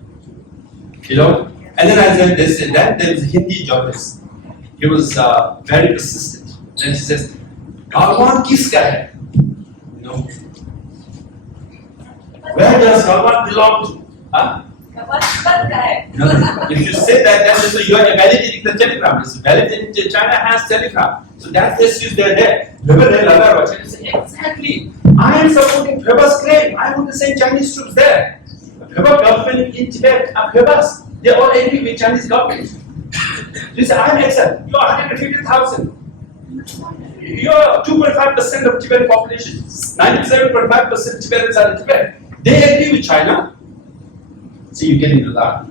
and then I said, they said that there was a Hindi journalist. He was very persistent. And he says, Galwan kiska hai? Where does Galwan belong to? Huh? If you say that, you are validating the telegram. It's validating China has telegram. So that's the issue there. Exactly. I am supporting Pheba's claim. I want to send Chinese troops there. Pheba government in Tibet are Phebas. They all agree with Chinese government. You say, I am exiled. You are 150,000. You are 2.5% of Tibetan population. 97.5% Tibetans are in Tibet. They agree with China. So you get into that.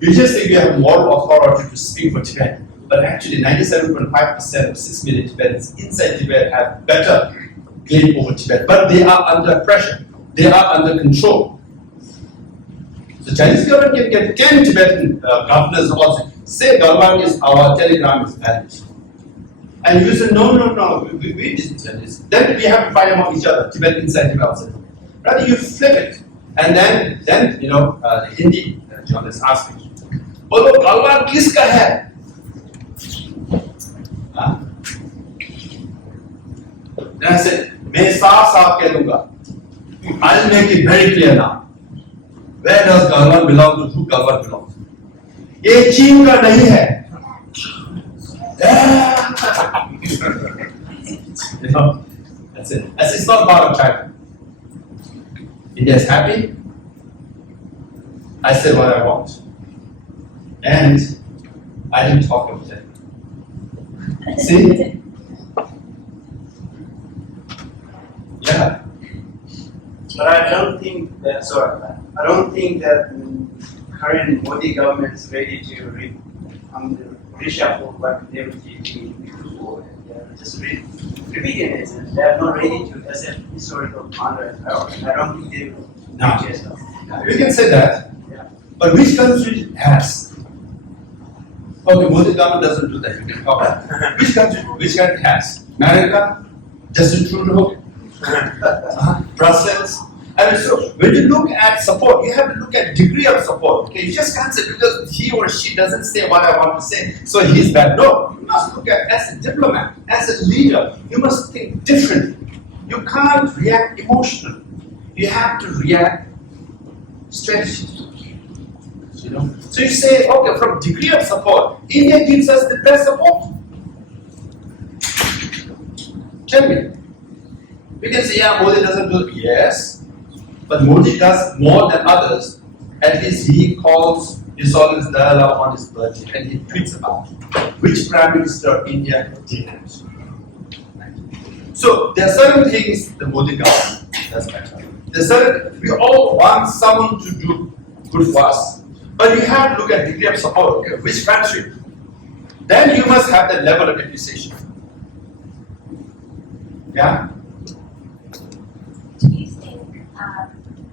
You just think you have moral authority to speak for Tibet. But actually 97.5% of 6 million Tibetans inside Tibet have better claim over Tibet, but they are under pressure. They are under control. The Chinese government can get 10 Tibetan governors also say Galwan is our telegram is valid. And you say, no, we didn't tell this. Then we have to fight among each other, Tibet inside, Tibet outside. Rather, you flip it. And then you know, the Hindi journalist asked me, "Bolo Galwan kiska hai?" Then I said, "मैं साफ कह दूंगा. I'll make it very clear now. Where does Galwan belong to? Who Galwan belongs? ये चीन का नहीं है." You know, that's it. It's not part of China. India is happy. I said what I want. And I didn't talk about it. See? Yeah. But I don't think that the current Modi government is ready to reshuffle what they were doing before. They're just repeating it. They are not ready to accept historical honor. I don't think they will. No. Yes, no. We can say that. Yeah. But which country has? Okay, Modi government doesn't do that. You can talk about it. Which country has? America? Justin Trudeau? Brussels? I mean, so when you look at support, you have to look at degree of support. Okay, you just can't say because he or she doesn't say what I want to say, so he's bad. No, you must look at as a diplomat, as a leader, you must think differently. You can't react emotionally. You have to react strategically. You know? So you say, okay, from degree of support, India gives us the best support. Tell me. We can say, yeah, Modi doesn't do it. Yes, but Modi does more than others. At least he calls dissolves dialogue on his birthday and he tweets about it. Which Prime Minister of India didn't? So there are certain things the Modi government does better. There's certain, we all want someone to do good for us. But you have to look at degree of support. Okay, which country? Then you must have that level of appreciation. Yeah? Do you think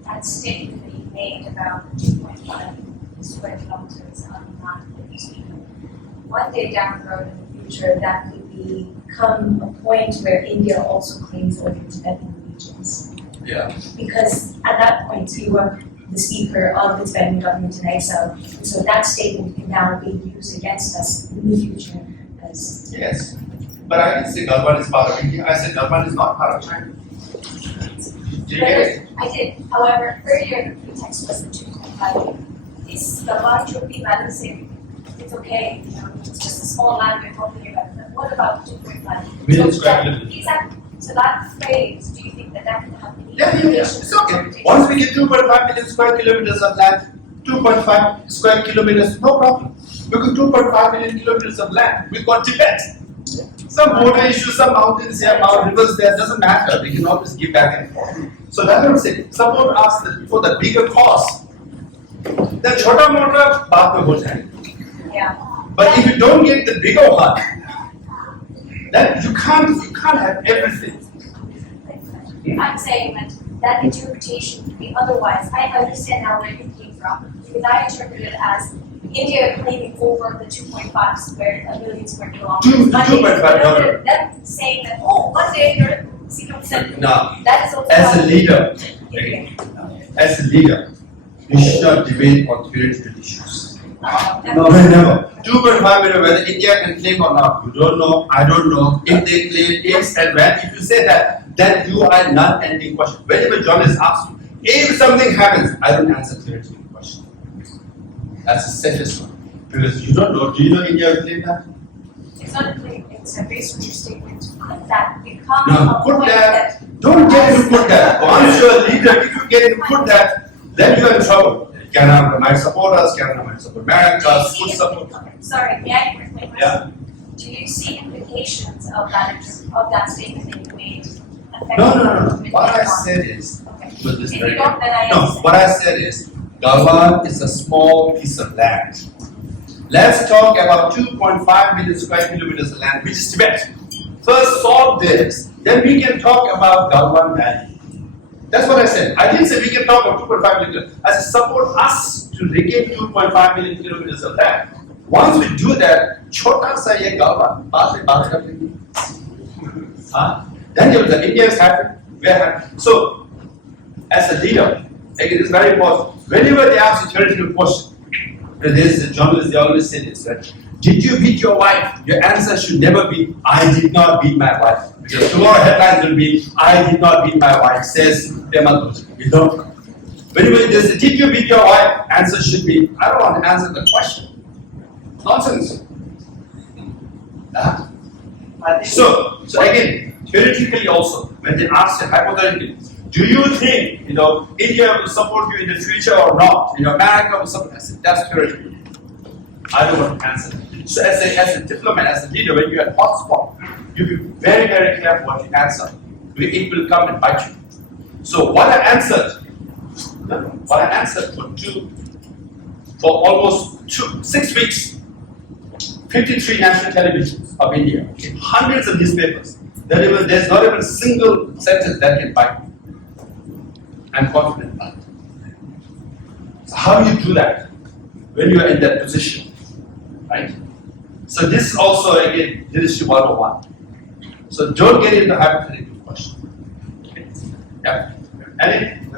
that statement that you made about 2.5 square kilometers on the map that you speak of, one day down the road in the future, that could become a point where India also claims over Tibetan regions? Yeah. Because at that point, you were the speaker of the Tibetan government in exile, and so that statement can now be used against us in the future as. Yes. But I didn't say Galwan is part of India. I said Galwan is not part of China. Did you get it? I did. However, earlier the pretext was the 2.5. Is Galwan should be balancing? It's okay, you know, it's just a small land we're talking about. But what about 2.5? Million square kilometers. Exactly. So that phrase, do you think that can have any Yeah, it's okay. Once we get 2.5 million square kilometers of land, 2.5 square kilometers, no problem. We got 2.5 million kilometers of land. We got Tibet. Some border issues, some mountains here, mountain rivers there, doesn't matter. We can always give back and forth. So that's what I'm saying. Someone asked for the bigger cost. The chota mota baat mein ho jayenge. Yeah. But if you don't get the bigger one, then you can't have everything. I'm saying that interpretation could be otherwise. I understand now where you came from, because I interpret it as India claiming over the 2.5 million square kilometers. 2.5, no. Them saying that, oh, one day you're No. That is also As a leader, India. as a leader, you should not debate on theoretical issues. No. Never. 2.5 million, whether India can claim or not, you don't know, I don't know. If they claim, if and when, if you say that, then you are non-ending question. Whenever journalists ask you, if something happens, I don't answer theoretical question. That's the safest one. Because you don't know, do you know India will claim that? It's not a claim, it's a based on your statement. Could that become No, a put point that, don't get into put that. Once you're a leader, if you get into put that, then you're in trouble. Canada might support us, Canada might support America, full support. Sorry, may I quickly question? Yeah. Do you see implications of that statement that you made? No. What I said is, Okay. but this If very you don't, then I no, understand. what I said is, Galwan is a small piece of land. Let's talk about 2.5 million square kilometers of land, which is Tibet. first solve this, then we can talk about Galwan Valley. That's what I said. I didn't say we can talk about 2.5 million. I said support us to regain 2.5 million kilometers of land. Once we do that, chota sa ye Galwan, then the India is happy, we are happy. So, as a leader, again, it is very important. Whenever they ask a theoretical question, there's a journalist, they always say this, right? Did you beat your wife? Your answer should never be, I did not beat my wife. Because tomorrow headlines will be, I did not beat my wife, says Temal. You don't. Whenever they say, did you beat your wife? Answer should be, I don't want to answer the question. Nonsense. So again, theoretically also, when they ask you hypothetically, do you think, India will support you in the future or not? America will support. I said, that's theoretical. I don't want to answer. So as a diplomat, as a leader, when you're at hotspot, you be very, very careful what you answer. It will come and bite you. So what I answered for almost 6 weeks, 53 national televisions of India, hundreds of newspapers. There's not even a single sentence that can bite me. I'm confident about it. So how do you do that when you are in that position, right? So this is also, again, leadership 101. So don't get into hypothetical questions. Okay. Yeah. Anything?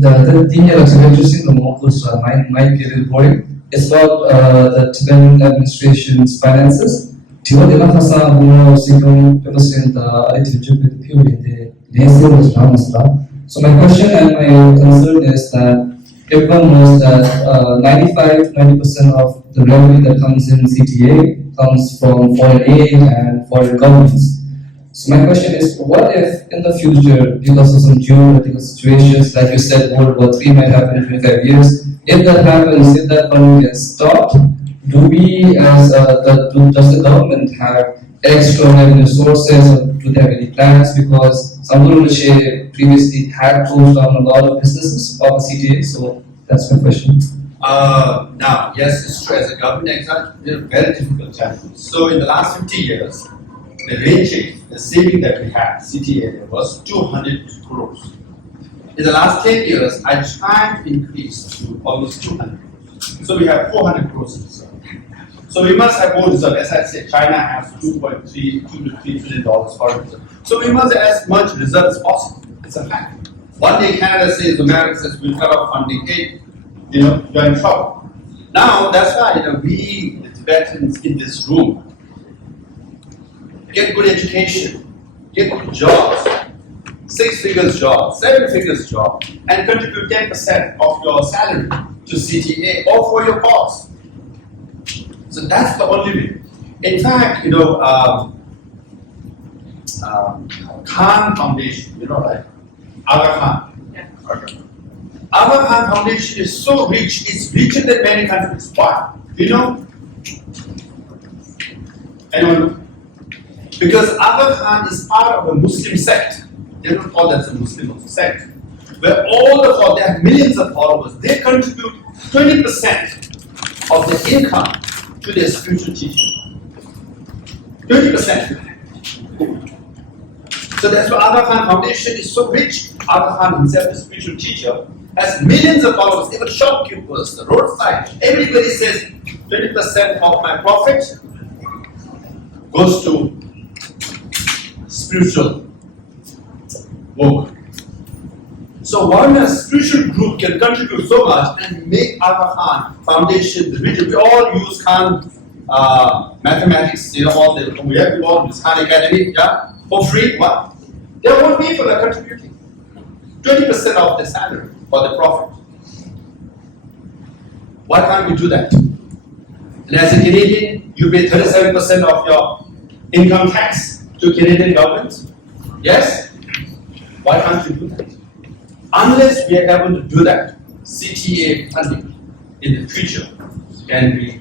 The thing here is interesting, the models might get it boring. It's about the Tibetan administration's finances. Tibet ilahasa buno sikong represent attitude with the the So my question and my concern is that everyone knows that 95-90% of the revenue that comes in CTA comes from foreign aid and foreign governments. So my question is, what if in the future, because of some geopolitical situations, like you said, World War III might happen in 25 years, if that happens, if that funding gets stopped, do we does the government have extra revenue sources, or do they have any plans? Because Samdurulche previously had closed down a lot of businesses of the CTA, so that's my question. Now, yes, it's true. As a government example, very difficult challenges. So in the last 50 years, the range, the saving that we had, CTA, was 200 crores. In the last 10 years, I tried to increase to almost 200 crores. So we have 400 crores in reserve. So we must have more reserve. As I said, China has $2 to $3 trillion foreign reserve. So we must have as much reserve as possible. It's a fact. One day Canada says, America says, we'll cut off funding aid. You're in trouble. Now, that's why, we, the Tibetans in this room, get good education, get good jobs, 6 figures job, 7 figures job, and contribute 10% of your salary to CTA or for your cause. So that's the only way. In fact, Khan Foundation, right? Aga Khan. Yeah. Aga Khan Foundation is so rich, it's richer than many countries. Why? Anyone know? Because Aga Khan is part of a Muslim sect. They don't call that a Muslim sect. Where they have millions of followers, they contribute 20% of the income to their spiritual teaching. 20%. So that's why Aga Khan Foundation is so rich. Aga Khan himself, a spiritual teacher, has millions of followers, even shopkeepers, the roadside. Everybody says 20% of my profit goes to spiritual work. So one spiritual group can contribute so much and make Aga Khan Foundation the region. We all use Khan mathematics, we all use Khan Academy, for free. What? Their own people are contributing 20% of the salary for the profit. Why can't we do that? And as a Canadian, you pay 37% of your income tax to Canadian government. Yes? Why can't you do that? Unless we are able to do that, CTA funding in the future can be,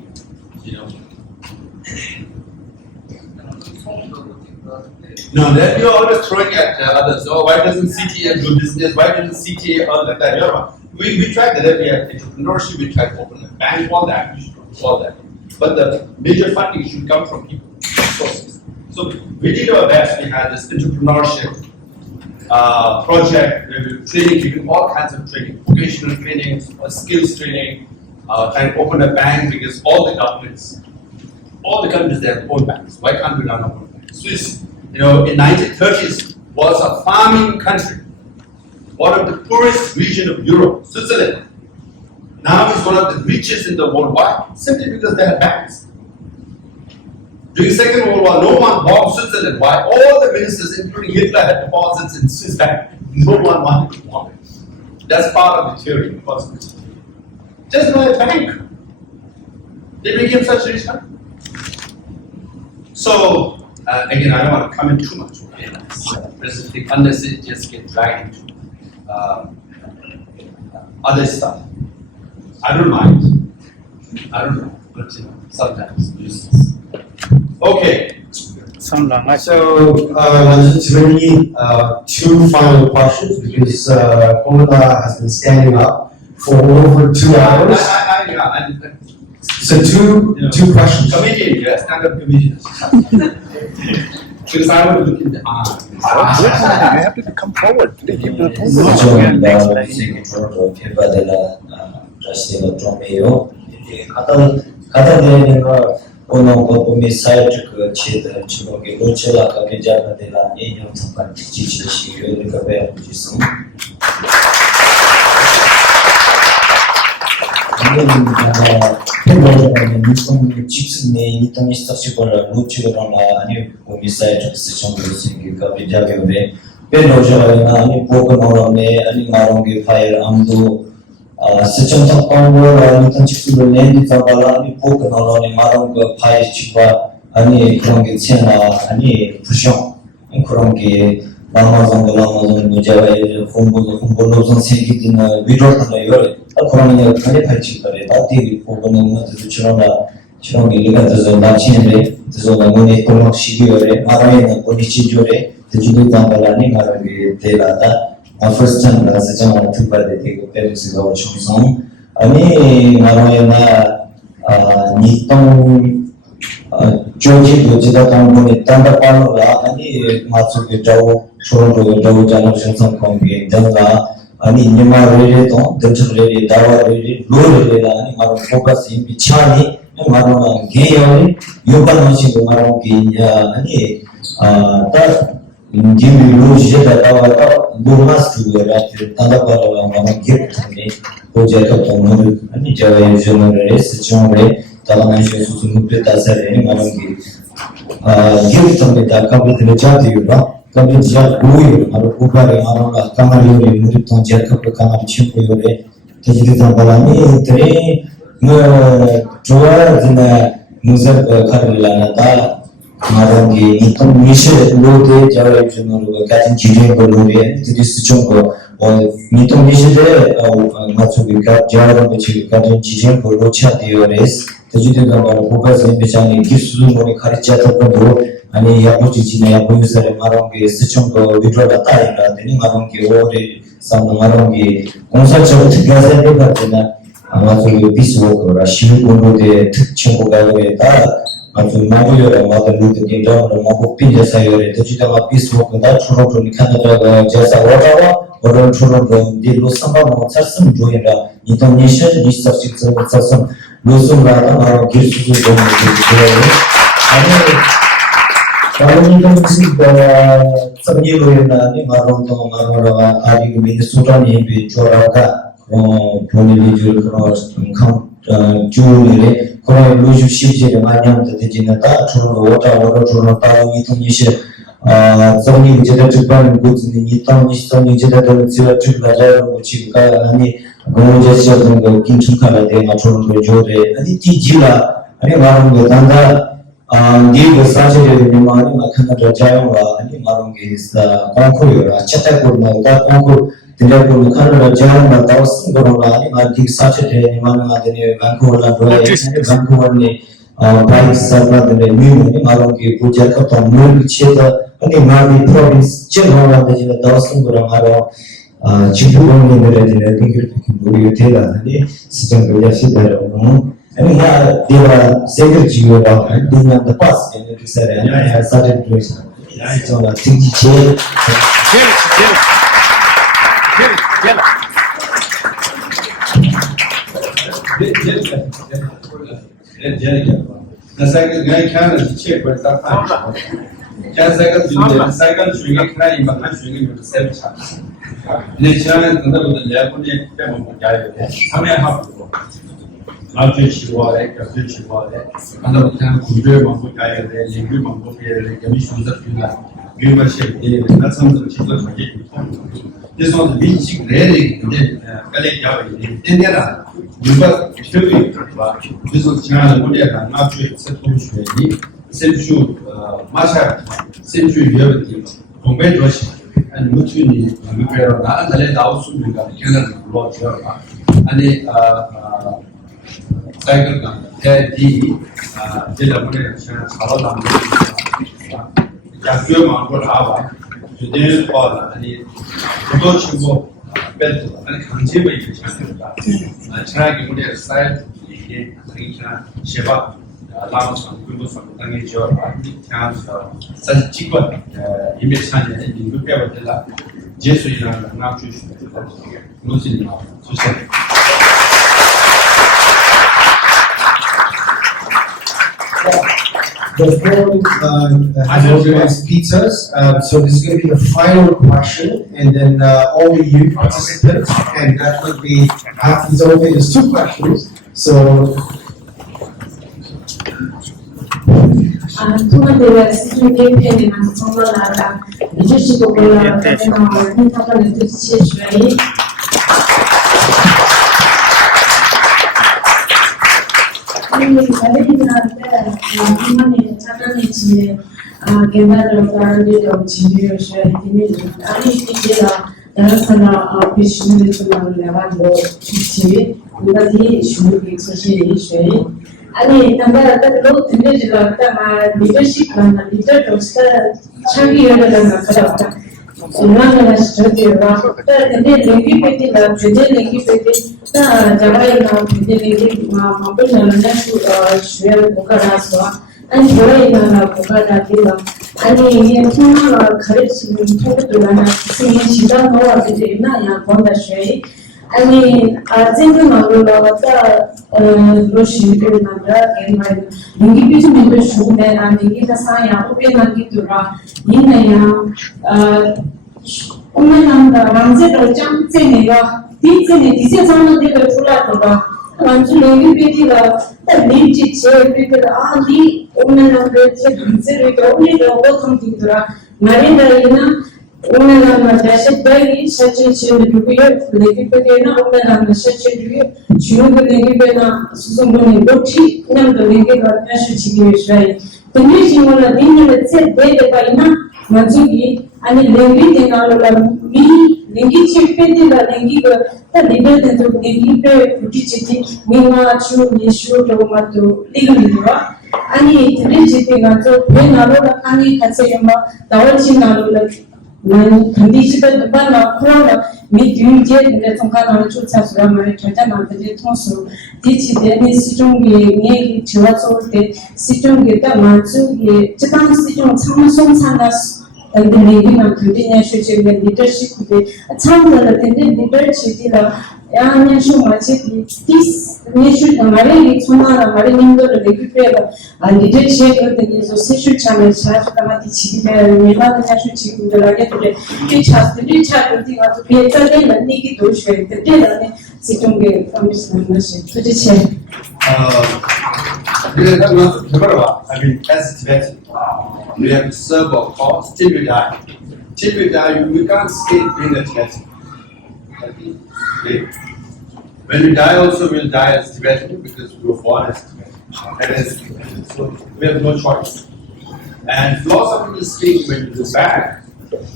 No, then you're always throwing at others. Oh, why doesn't CTA do business? Why doesn't CTA all like that? We tried that. We have entrepreneurship. We tried to open a bank, all that. But the major funding should come from people, sources. So So we did our best. We had this entrepreneurship project where we were training, giving all kinds of training, vocational training, skills training, trying to open a bank because all the governments, all the countries, they have own banks. Why can't we run our own bank? Swiss, in 1930s was a farming country, one of the poorest region of Europe, Switzerland. Now it's one of the richest in the world. Why? Simply because they have banks. During the Second World War, no one bombed Switzerland. Why? All the ministers, including Hitler, had deposits in Swiss bank. No one wanted to bomb it. That's part of the theory, of course. Just by a bank. They became such a rich country. So, again, I don't want to comment too much on specific unless it just gets dragged into other stuff. I don't mind. But sometimes useless. Okay. So, there's really two final questions because Komoda has been standing up for over 2 hours. So two questions. Comedian, yeah, stand-up comedian. Because I want to look in the eye. You have to come forward. Keep the first time 사장 특별히 되고 배우시고 총성 아니 말하나 니동 조지 고지다 당분이 단다 빨로라 아니 마츠게 자오 초로 자오 자노 생성 공기 된다 아니 니마르레도 던처레리 다와레리 로레레라 아니 마로 포커스 인 비차니 마로나 게요리 요반노시 마로 게냐 아니 다 Indivi luce da tavata durmas figura che tanda parola ma che ne oggi è tutto ani già è giornale sezione tavana c'è su nutrita sere ma non che giusto da capitolo già di ora capitolo già lui ma occupare ma non la camera di nutrito già che camera 5 ore che di tambalani tre giovane musa carla da Marangi itom nishe lode jawa jono katin jide ko lode tidis chongo itom nishe de matsubi ka jawa bichi katin jide ko locha diores tejide da boba se bechani kisu moni kharicha ta ko ani yabuchi jine yabu sare marangi sichongo vidro da tai ra deni marangi ore sam marangi konsa chot gaze de patena matsubi pisu ko ra shiru ko de chongo ga ore ta 아주 마부여라 마들루드 긴장으로 마부 빈자사요레 도지다가 비스모크다 추로프니 카나다가 자사 와타와 오른 추로프 딜로 삼바모 차슴 조이라 인터내셔널 리서치 센터선 루스라다 마로 기술을 도모를 아니 다른 인터넷 서비스로는 마로도 마로라 아리 미네소타니 비조라가 보내리줄 그런 주일에 그런 루즈 시제를 많이 하는데 되지는다 주로 오타오로 주로 따로 이통이시 정리 이제다 주변 고지는 이통이시 이제다 지와 주가자로 고치가 아니 공제시하는 거 긴축하라 대마 주로 조래 아니 티지라 아니 말하는 거 단다 니가 사실을 말하는 마찬가지로 자용과 아니 말하는 게 있어 공코요라 채택고르마다 공코 Tibet Canada Jalan atau Singapura ni mati sahaja ni mana ada ni Vancouver lah dua Vancouver ni baik sahaja ni new ni malam ke puja kata new cerita ni mati province Jalan ada je atau Singapura malam Cipuan ni ada je tinggal tinggal itu lah ni sedang kerja sih dalam I mean, yeah, they were sacred to you about it in the past, and like you said, and I had certain place. So the CTA. The second guy can check with that time. Can second swing crying, but I'm swinging with the same chance. The challenge and the level of the guy. How many have to go? Not just you are like a bitch, you are like another time who do a guy, they give them book here, they can be sure that you have membership. That's something that people forget. This was the beaching railing, and then collect in there. You got this was China, not to accept century, Masha, century gravity, compared Russia, and Mutuni, Mupera, and the late house we got Canada, Lord Europe, and the cycle gun, D, Delamonte, Salon, Yasuma, Hava, today, Paula, and the Toshimo. And consumer China give side Sheba, Laos, and Guru from Language or towns, such cheap image in good Pavilla, Jesuit and not losing to say. The forum has organized pizzas, so this is going to be the final question, and then only you participants can definitely have these only there's 2 questions. So 통화대회 스튜디오 캠페인이나 정말 leadership role 대상을 타가는 뜻이 주의 자들이들한테 한번에 차단해지는 genel özellikle çiziyor şehrinin ani fikirler sana peşinde tutmalarla bu çiziyor burada değil şu bir şey ani tanda da lo tindeciler da leadership var leader olsa çagi yerlerden kadar Unanga strategy var da ne rengi peki da jede rengi peki da javai na jede rengi mapun na şu bukaraswa ani javai na bukaratila ani ye tuna kharisi thotulana sini shida no ajde na ya bonda shei ani arjin na lo da lo shi ke na da genmai rengi peki me şu ne ani ke sa ya open na ki dura yin ya 오늘난다 완제로 짱쟁이가 뒤쟁이 뒤세상은 되게 졸라도가 완전 여기 비디가 림지 제일 비디가 아니 오늘난 그제 완제로 오늘도 어떤 분들아 말인다이나 오늘난 다시 배기 사진 지는 누구요 내기 배기나 오늘난 사진 누구요 주는 내기 배나 수송분이 놓치 남도 내기가 다시 지기 위해 근데 지금은 내년에 제 배가 있나 맞지 आणि लेंगी देनाला मी लेंगी चिपते ला लेंगी ता leader दे तो लेंगी पे फुटी चिती मीमा छु येशु लो मातो लिंगीवा आणि इतने चिते गातो पे नालो ला कानी खासे यमा दावची नालो ला 난 कंडीशन द बना खोला मी ड्यूजे ने 통과 나로 쫓아서 말에 절대 만들지 통수 디치데 니 시종게 니 좋아서 때 시종게 다 맞추게 지방 시종 참송 산다스 and the maybe not continuous leadership chamber attended leadership and so much this nation हमारे सुना हमारे निम्नर लेकिन leadership the social channel charge कमाती चीज़ है मेरा तो नेशनल चीज़ लगे तो ये छात्र होती है तो बेहतर है लड़ने की दोष है तो ये लड़ने सीटोंगे कमिश्नर से तो जैसे I mean, as Tibet, we have to serve our cause till we die. Till we die, we can't stay being a Tibetan. Okay. When we die, also we'll die as Tibetan because we were born as Tibetan. So we have no choice. And philosophical speaking, when you look back,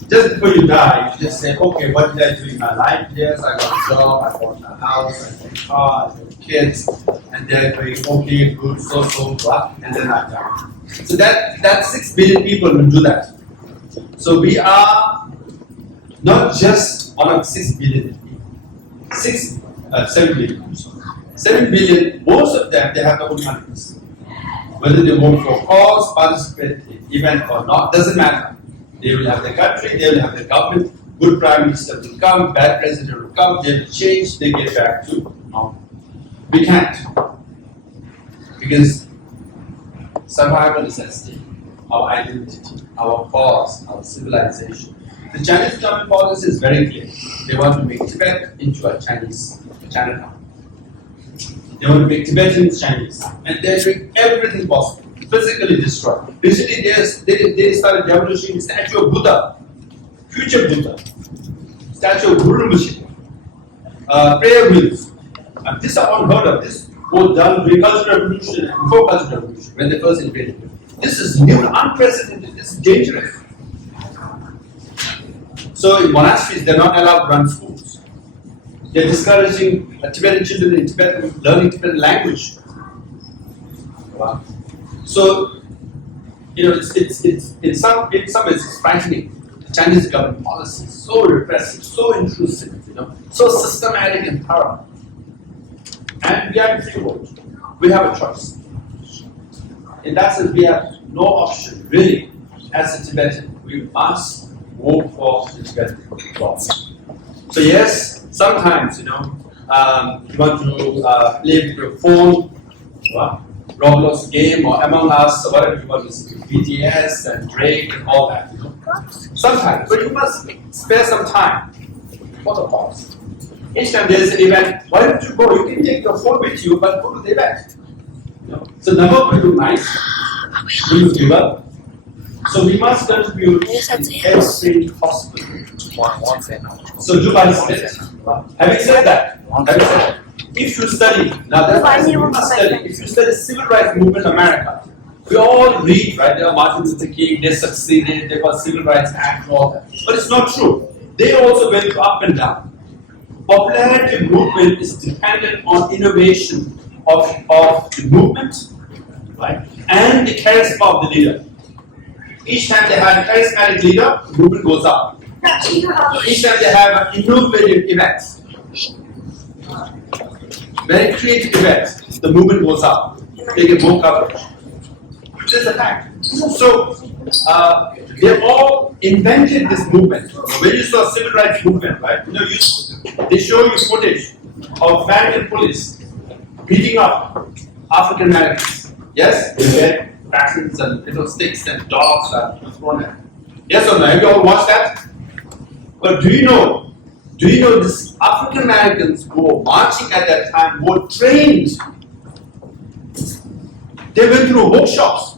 just before you die, you just say, okay, what did I do in my life? Yes, I got a job, I bought a house, I bought a car, I got kids, and then going, okay, good, so, blah, and then I die. So that 6 billion people will do that. So we are not just one of 6 billion people. 7 billion. 7 billion, most of them, they have their own countries. Whether they vote for cause, participate in event or not, doesn't matter. They will have their country, they will have their government, good prime minister will come, bad president will come, they will change, they get back to normal. We can't. Because survival is at stake. Our identity, our cause, our civilization. The Chinese government policy is very clear. They want to make Tibet into a Chinese Chinatown. They want to make Tibetans Chinese. And they're doing everything possible. Physically destroy. Recently they started demolishing the statue of Buddha. Future Buddha. Statue of Guru Rinpoche. Prayer wheels. And this are unheard of. This was done during Cultural Revolution and before Cultural Revolution, when they first invaded it. This is new, unprecedented, this is dangerous. So in monasteries, they're not allowed to run schools. They're discouraging Tibetan children in Tibet learning Tibetan language. Wow. So, you know, in some ways it's frightening. The Chinese government policy is so repressive, so intrusive, you know, so systematic and thorough. And we are in free world. We have a choice. In that sense, we have no option, really, as a Tibetan. We must vote for the Tibetan cause. So yes, sometimes, you know, you want to play with your phone, Roblox game, or Among Us, or whatever you want to see, BTS and Drake and all that, you know. Sometimes, but you must spare some time for the cause. Each time there is an event, why don't you go? You can take your phone with you, but go to the event. You know? So never will do nice. Will you give up? So we must contribute in every possible way. So do participate. Having said that, if you study, now that's why you must study. If you study civil rights movement in America, we all read, right? There are Martin Luther King, they succeeded, they got Civil Rights Act, and all that. But it's not true. They also went up and down. Popularity of movement is dependent on innovation of the movement, right? And the charisma of the leader. Each time they have a charismatic leader, the movement goes up. Each time they have innovative events, very creative events, the movement goes up. They get more coverage. This is a fact. So they all invented this movement. When you saw civil rights movement, right? You know, they show you footage of American police beating up African Americans. Yes, they get batons and little sticks and dogs and thrown at. Yes or no? Have you all watched that? But do you know these African Americans who were marching at that time were trained? They went through workshops.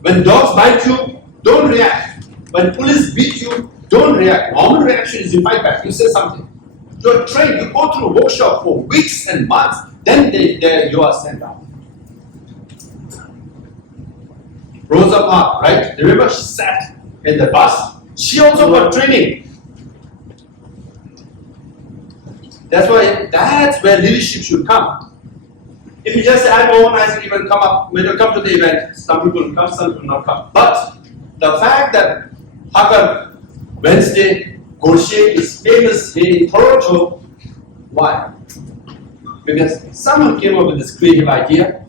When dogs bite you, don't react. When police beat you, don't react. Normal reaction is you fight back, you say something. You're trained, you go through a workshop for weeks and months, then you are sent out. Rosa Parks, right? Remember she sat in the bus? She also got training. That's where leadership should come. If you just say, I'm organizing, you will come up, when you come to the event, some people will come, some people will not come. But the fact that Hakar Wednesday Gorshek is famous in Toronto, why? Because someone came up with this creative idea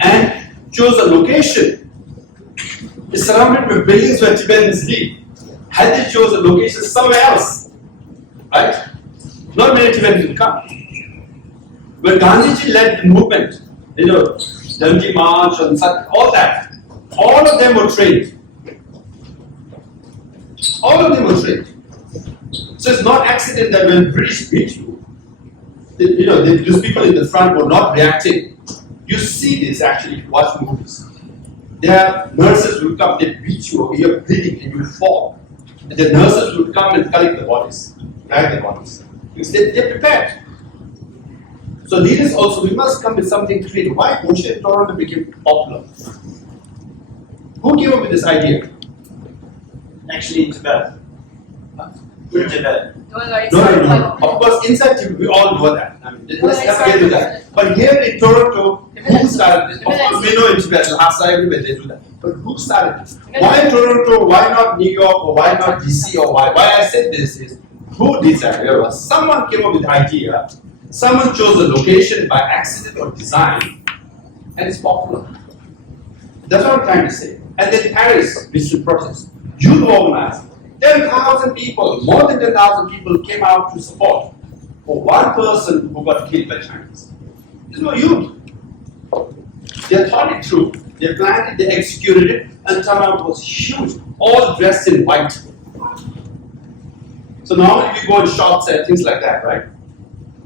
and chose a location. It's surrounded with buildings where Tibetans live. Had they chose a location somewhere else, right? Not many Tibetans will come. When Gandhiji led the movement, you know, Dangi March and all that, all of them were trained. All of them were trained. So it's not accident that when British beat you, those people in the front were not reacting. You see this actually if you watch movies. There are nurses who come, they beat you, you're bleeding and you fall. And the nurses would come and collect the bodies, drag the bodies. Because they're prepared. So leaders also, we must come with something creative. Why Gorshek Toronto became popular? Who came up with this idea? Actually in Tibet. In Tibet. No. Of course, inside Tibet, we all know that. I mean, let's get to that. But here in Toronto, who started this? Of course, we know in Tibet, Lhasa, everywhere they do that. But who started this? Why Toronto? Why not New York? Or why not DC? Or why? Why I said this is, who did that? Someone came up with the idea Someone chose a location by accident or design, and it's popular. That's what I'm trying to say. And then Paris district protest, youth organized. 10,000 people, more than 10,000 people came out to support for one person who got killed by Chinese. There's no youth. They thought it through. They planned it, they executed it, and turnout was huge, all dressed in white. So normally we go in shops and things like that, right?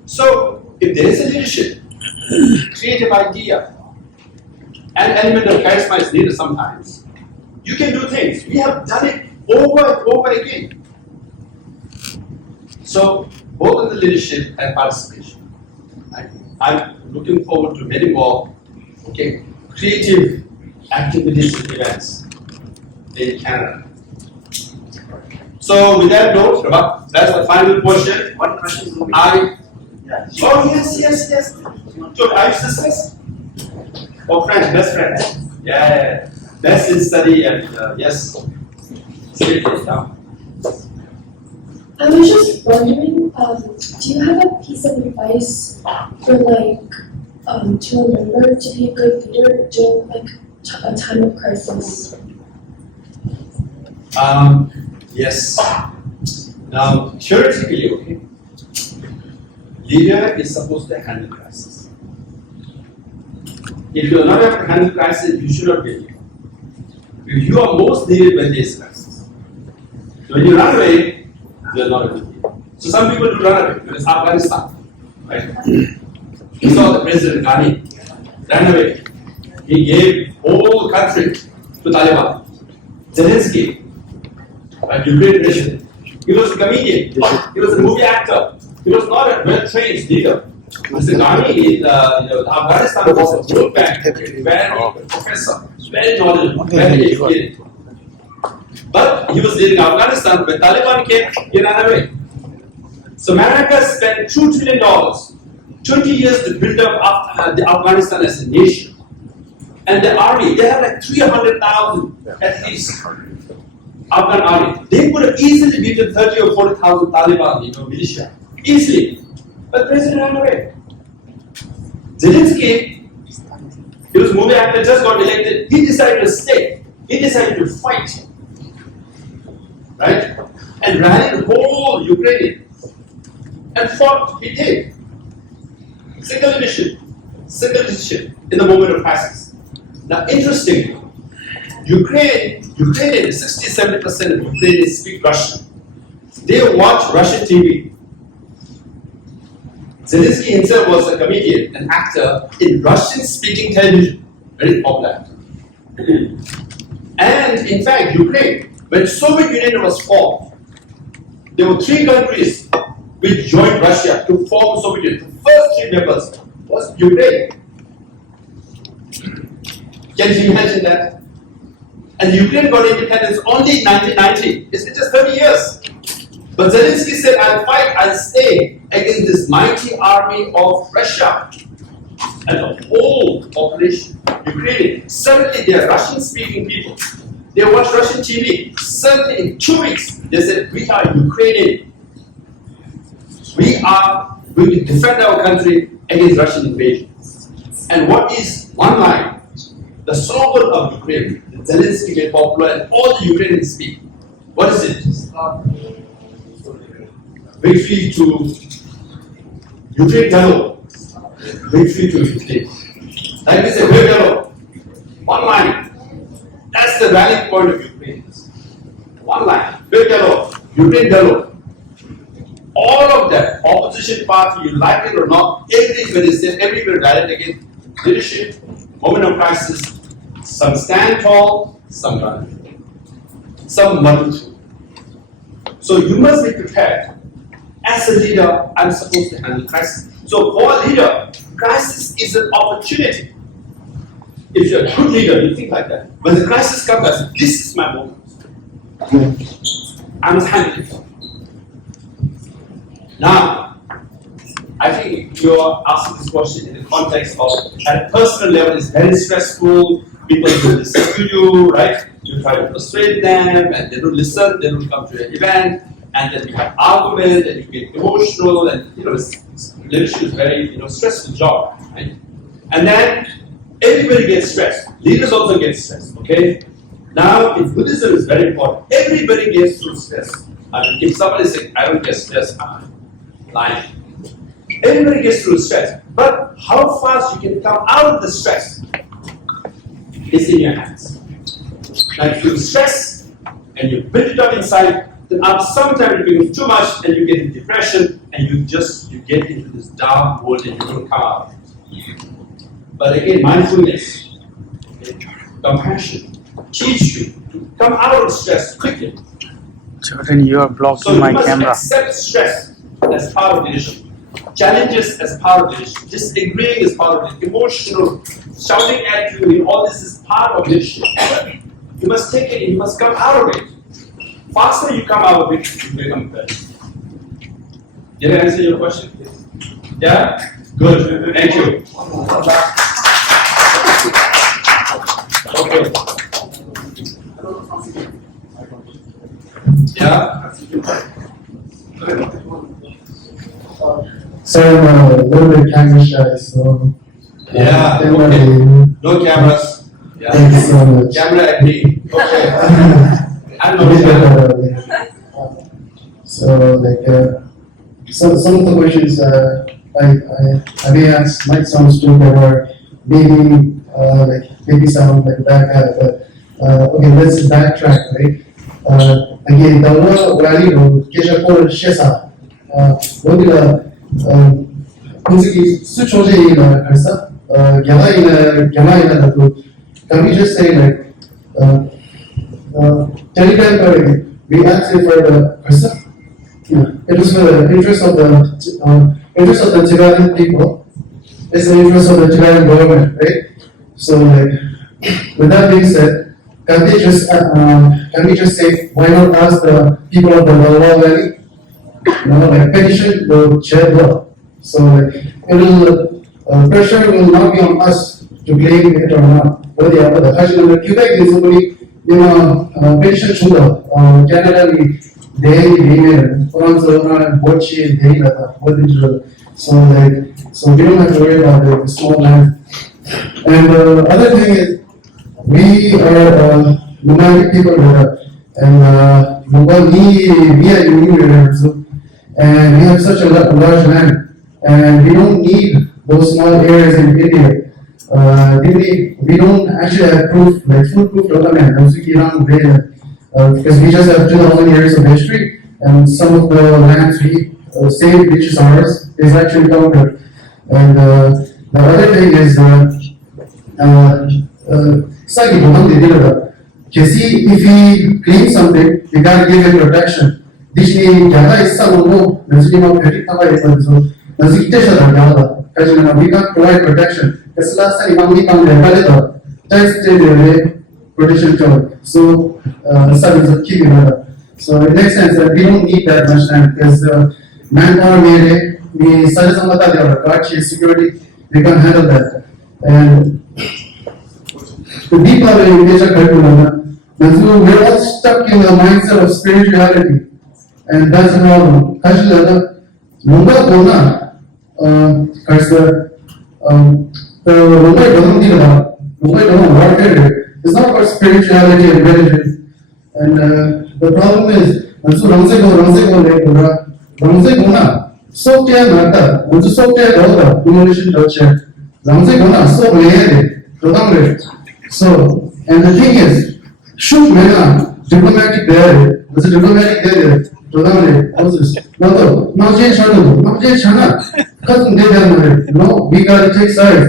So if there is a leadership, creative idea, and element of charisma is needed sometimes, you can do things. We have done it over and over again. So both in the leadership and participation. I'm looking forward to many more creative activities and events in Canada. So with that note, that's the final question. One question. Oh yes. So are you sisters? Or friends, best friends? Yeah. Best in study and yes. Say it down. I was just wondering, do you have a piece of advice for to remember to be a good leader during a time of crisis? Yes. Now, theoretically, leader is supposed to handle crisis. If you are not able to handle crisis, you should not be a leader. You are most needed when there is crisis. So when you run away, you are not a leader. So some people do run away. When it's Afghanistan, right? You saw the President Ghani ran away. He gave whole country to Taliban. Zelensky, right, Ukraine president. He was a comedian. He was a movie actor. He was not a well-trained leader. Mr. Ghani in Afghanistan was a world bank, very professor, very knowledgeable, very educated. But he was leading Afghanistan. When Taliban came, he ran away. So America spent $2 trillion, 20 years to build up Afghanistan as a nation. And the army, they have like 300,000 at least. Afghan army. They could have easily beaten 30 or 40,000 Taliban, militia. Easily. But President ran away. Zelensky, he was a movie actor, just got elected. He decided to stay. He decided to fight. Right? And rallied the whole Ukraine. And fought. He did. Single leadership in the moment of crisis. Now, interestingly, Ukrainians, 60-70% of Ukrainians speak Russian. They watch Russian TV. Zelensky himself was a comedian, an actor in Russian-speaking television, very popular. And in fact, Ukraine, when Soviet Union was formed, there were 3 countries which joined Russia to form Soviet Union. The first 3 members was Ukraine. Can you imagine that? And Ukraine got independence only in 1990. It's been just 30 years. But Zelensky said, I'll stay against this mighty army of Russia. And the whole population, Ukrainian, suddenly they are Russian-speaking people. They watch Russian TV. Suddenly in 2 weeks, they said, we are Ukrainian. We are going to defend our country against Russian invasion. And what is one line? The slogan of Ukraine, the Zelensky made popular and all the Ukrainians speak. What is it? Victory to Ukraine Gallo. Victory to Ukraine. Like we say, we're Gallo. One line. That's the rallying point of Ukraine. One line. We're Gallo. Ukraine Gallo. All of that, opposition party, you like it or not, everybody rallied against leadership, moment of crisis. Some stand tall, some run. Some muddle through. So you must be prepared. As a leader, I'm supposed to handle crisis. So for a leader, crisis is an opportunity. If you're a good leader, you think like that. When the crisis comes, I say, this is my moment. I must handle it. Now, I think you're asking this question in the context of, at a personal level, it's very stressful. People will listen to you, right? You try to persuade them, and they don't listen, they don't come to your event. And then you have argument, and you get emotional, and it's leadership is very stressful job, right? And then everybody gets stressed. Leaders also get stressed. Okay. Now in Buddhism is very important. Everybody gets through stress. I mean, if somebody says I don't get stressed, like everybody gets through stress. But how fast you can come out of the stress is in your hands. Like if you stress and you build it up inside, then after some time it becomes too much and you get into depression and you get into this dark world and you don't come out of it. But again, mindfulness, compassion, teach you to come out of stress quickly. Jordan, you are blocking So you my must camera. accept stress as part of leadership. Challenges as part of leadership. Disagreeing is part of it. Emotional, shouting at you, all this is part of leadership. You must take it, you must come out of it. Faster you come out of it, you become better. Did I answer your question? Yeah? Good. Thank you. Okay. Yeah? So I'm a little bit camera shy, so Yeah. camera Okay. in. No cameras. Yeah. Thank you so much. Camera at me. Okay. I know. So some of the questions I may ask might sound stupid or maybe sound like bad, but okay, let's backtrack, right? Again, the word value 계셔포를 시사 어디가 분석이 수초제이나 갈사 경화이나 또 can we just say like Telegram we asked for the person? It was for the interest of the Tibetan people. It's the interest of the Tibetan government, right? So like with that being said, can we just say why not ask the people of the Walwal Valley? Like petition will share law. So like pressure will not be on us to claim it or not. But the Quebec is only petition to Canada they France Bochi so we don't have to worry about the small land. And the other thing is we are nomadic people and and we have such a large land and we don't need those small areas in India. We don't actually have proof, like foolproof document, because we just have 2,000 years of history, and some of the lands we say which is ours is actually counted. And the other thing is, if we clean something, we gotta give it protection. This means we can't provide protection. Because last time protection term. So so it makes sense that we don't need that much land because manpower guard security, they can handle that. And the deep level we're all stuck in the mindset of spirituality. And that's the problem. It's not about spirituality and religion. And the problem is, so and the thing is, diplomatic there, was a diplomatic there. No, we gotta take sides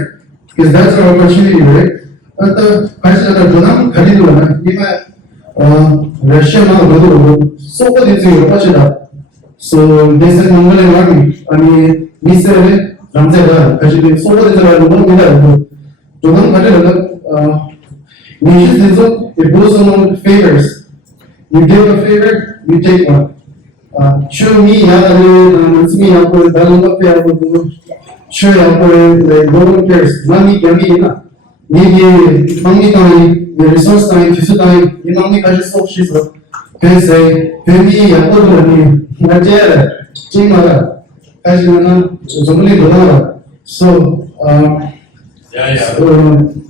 because that's our opportunity, right? But the question Russia so they said Mongolian army. We said it goes on favors. You give a favor, you take one. Show me, it's me, no one cares. Money, maybe money time, the resource time, physical time, you know, me, I just hope she's a say, baby, 하지만은 정말 놀라워. So, so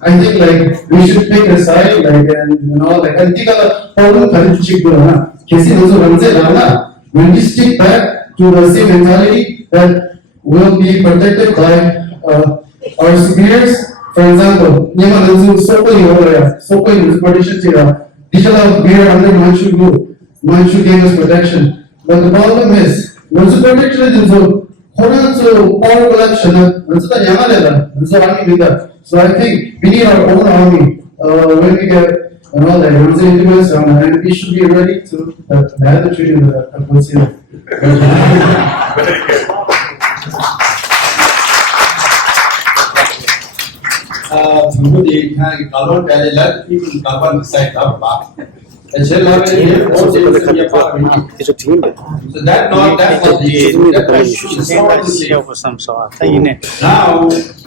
I think like we should pick a side, like and like antika problem karuchikuna. Kesi also ramse lana. When we stick back to the same mentality that will be protected by our superiors. For example, nyama nanzu sokoi hoya, sokoi is protection tira. Dijala beer under manchu go, manchu gave us protection. But the problem is, nanzu protection is so. So power collection, so I think we need our own army when we get like individuals and we should be ready to the attitude in the consider. The Galwan Valley let people in Galwan decide our path. And so that's not the issue. That issue is not the same.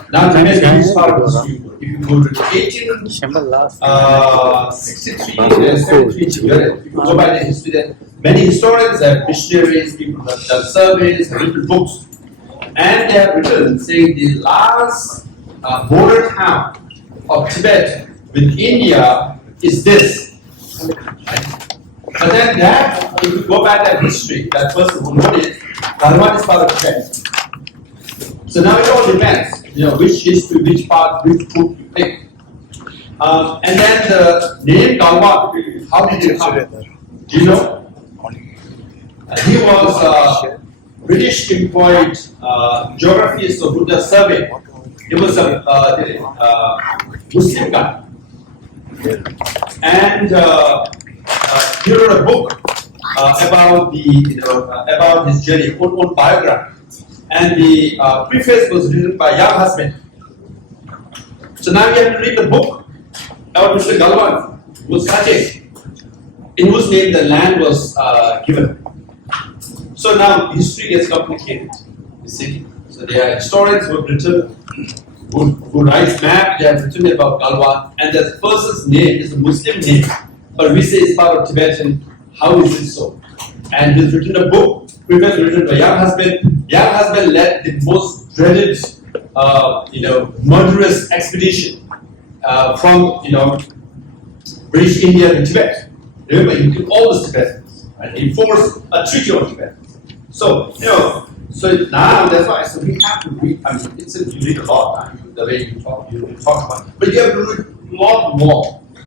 Now Tibet is part of the history. If you go to 1863 and 73, if you go by the history, there many historians have missionaries, people have done surveys, have written books, and they have written saying the last border town of Tibet with India is this. But then that, if you go back that history, that person who wrote it, Taiwan is part of Tibet. So now it all depends, which history, which part, which book you pick. And then the name Taiwan, how did it come? Do you know? He was a British employed geographist of Buddha survey. He was a Muslim guy. And he wrote a book about about his journey, own biography, and the preface was written by young husband. So now we have to read the book about Mr. Galwan, who was Sachet, in whose name the land was given. So now history gets complicated. You see, so there are historians who have written. Who writes map, they have written about Galwan, and that person's name is a Muslim name, but we say it's part of Tibetan. How is it so? And he's written a book, preface written by young husband. Young husband led the most dreaded, murderous expedition from British India to Tibet. Remember, he killed all the Tibetans, and he forced a treaty on Tibet. So so now that's why I said we have to read. I mean, you read a lot. The way you talk about it. But you have to read a lot more.